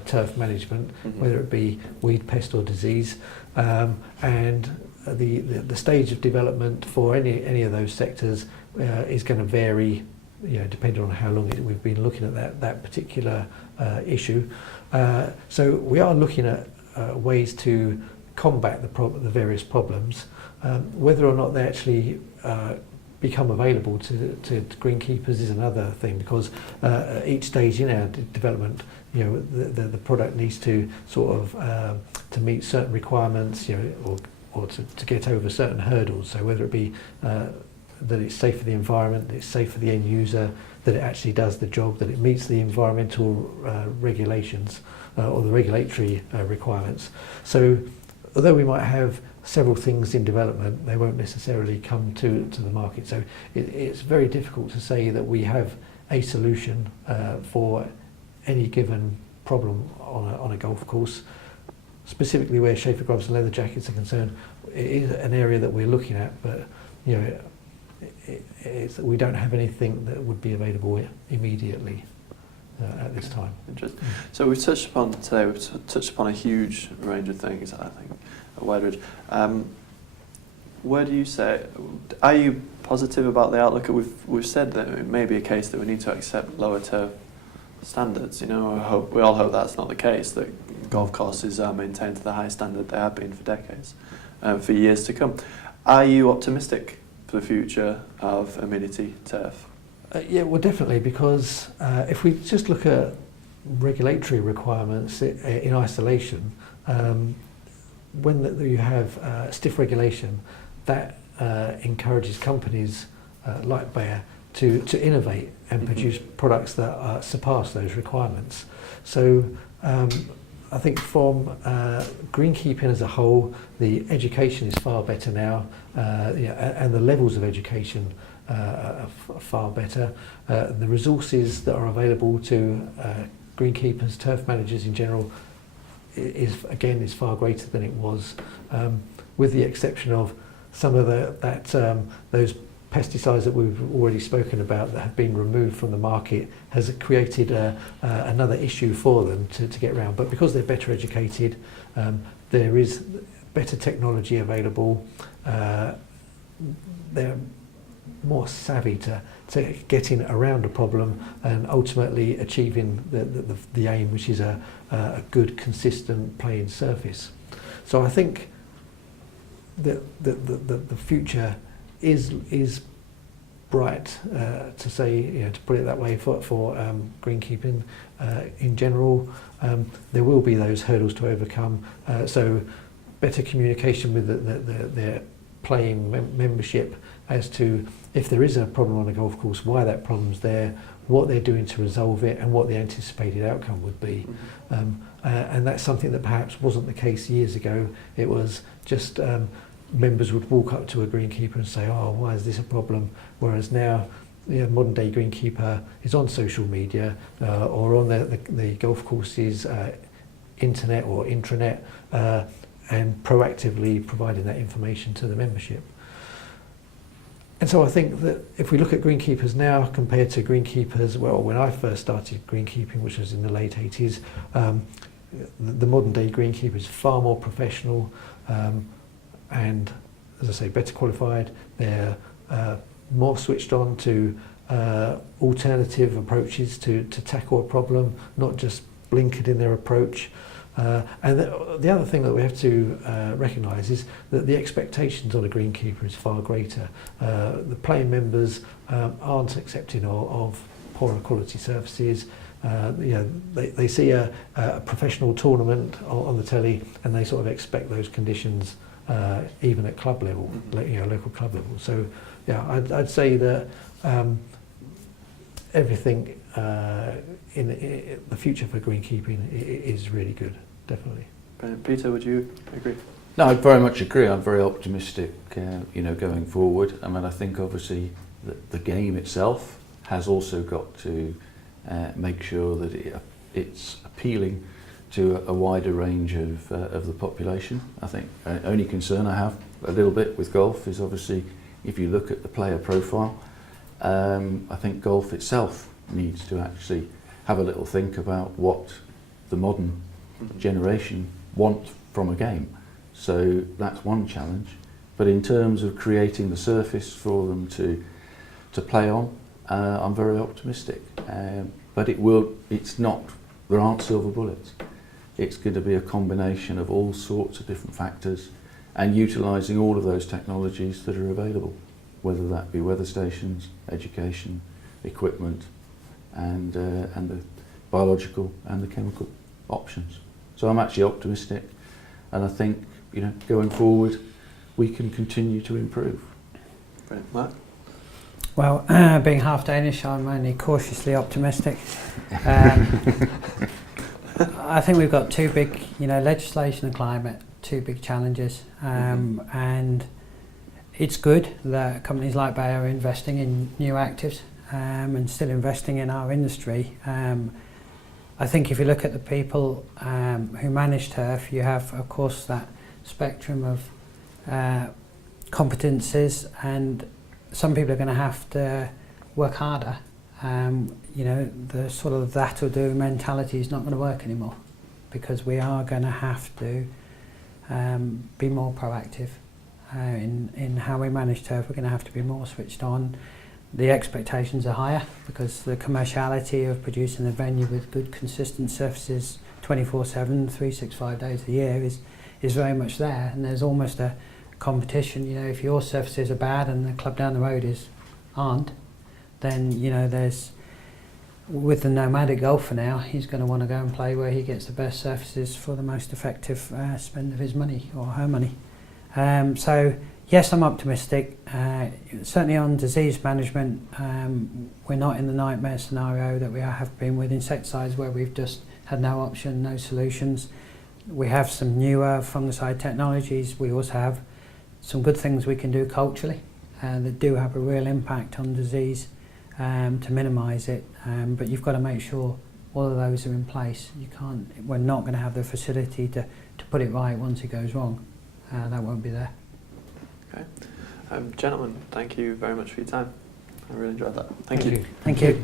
turf management, whether it be weed, pest or disease, and the stage of development for any of those sectors is going to vary, depending on how long we've been looking at that particular issue. So we are looking at ways to combat the various problems. Whether or not they actually become available to greenkeepers is another thing, because at each stage in our development, the product needs to sort of to meet certain requirements, or to get over certain hurdles. So whether it be that it's safe for the environment, that it's safe for the end user, that it actually does the job, that it meets the environmental regulations or the regulatory requirements. So although we might have several things in development, they won't necessarily come to the market. So it's very difficult to say that we have a solution for any given problem on a golf course. Specifically where chafer grubs and leather jackets are concerned, it is an area that we're looking at, but we don't have anything that would be available immediately at this time. Interesting. So we've touched upon a huge range of things, I think, at Wedridge. Where do you say, are you positive about the outlook? We've said that it may be a case that we need to accept lower turf standards. We all hope that's not the case, that golf courses are maintained to the high standard they have been for decades, for years to come. Are you optimistic for the future of Amenity turf? Yeah, well, definitely, because if we just look at regulatory requirements in isolation, when you have stiff regulation, that encourages companies like Bayer to innovate and produce products that surpass those requirements. So I think from greenkeeping as a whole, the education is far better now, and the levels of education are far better. The resources that are available to greenkeepers, turf managers in general, is far greater than it was, with the exception of some of those pesticides that we've already spoken about that have been removed from the market has created another issue for them to get around. But because they're better educated, there is better technology available, they're more savvy to getting around a problem and ultimately achieving the aim, which is a good, consistent playing surface. So I think that the future is bright, to say, to put it that way, for greenkeeping in general. There will be those hurdles to overcome. So better communication with their playing membership as to if there is a problem on a golf course, why that problem's there, what they're doing to resolve it, and what the anticipated outcome would be. And that's something that perhaps wasn't the case years ago. It was just members would walk up to a greenkeeper and say, "Oh, why is this a problem?" Whereas now, the modern day greenkeeper is on social media or on the golf course's internet or intranet, and proactively providing that information to the membership. And so I think that if we look at greenkeepers now compared to greenkeepers, well, when I first started greenkeeping, which was in the late 80s, the modern day greenkeeper is far more professional and, as I say, better qualified. They're more switched on to alternative approaches to tackle a problem, not just blinkered in their approach. And the other thing that we have to recognise is that the expectations on a greenkeeper is far greater. The playing members aren't accepting of poorer quality services. They see a professional tournament on the telly, and they sort of expect those conditions even at club level, local club level. So, yeah, I'd say that everything in the future for greenkeeping is really good, definitely. Peter, would you agree? No, I very much agree. I'm very optimistic, going forward. I mean, I think obviously the game itself has also got to make sure that it's appealing to a wider range of the population. I think only concern I have a little bit with golf is obviously if you look at the player profile, I think golf itself needs to actually have a little think about what the modern generation want from a game. So that's one challenge. But in terms of creating the surface for them to play on, I'm very optimistic. But there aren't silver bullets. It's going to be a combination of all sorts of different factors and utilising all of those technologies that are available, whether that be weather stations, education, equipment, and the biological and the chemical options. So I'm actually optimistic, and I think going forward we can continue to improve. Brilliant. Mark? Well, being half Danish, I'm only cautiously optimistic. I think we've got two big, legislation and climate, two big challenges, and it's good that companies like BIGGA are investing in new actives and still investing in our industry. I think if you look at the people who manage turf, you have, of course, that spectrum of competences, and some people are going to have to work harder. The sort of that or do mentality is not going to work anymore, because we are going to have to be more proactive in how we manage turf. We're going to have to be more switched on. The expectations are higher because the commerciality of producing a venue with good consistent surfaces 24/7, 365 days a year is very much there, and there's almost a competition. If your surfaces are bad and the club down the road aren't, then there's, with the nomadic golfer now, he's going to want to go and play where he gets the best surfaces for the most effective spend of his money or her money. So yes, I'm optimistic. Certainly on disease management, we're not in the nightmare scenario that we have been with insecticides, where we've just had no option, no solutions. We have some newer fungicide technologies. We also have some good things we can do culturally that do have a real impact on disease to minimise it. But you've got to make sure all of those are in place. We're not going to have the facility to put it right once it goes wrong. That won't be there. Okay. Gentlemen, thank you very much for your time. I really enjoyed that. Thank you. Thank you.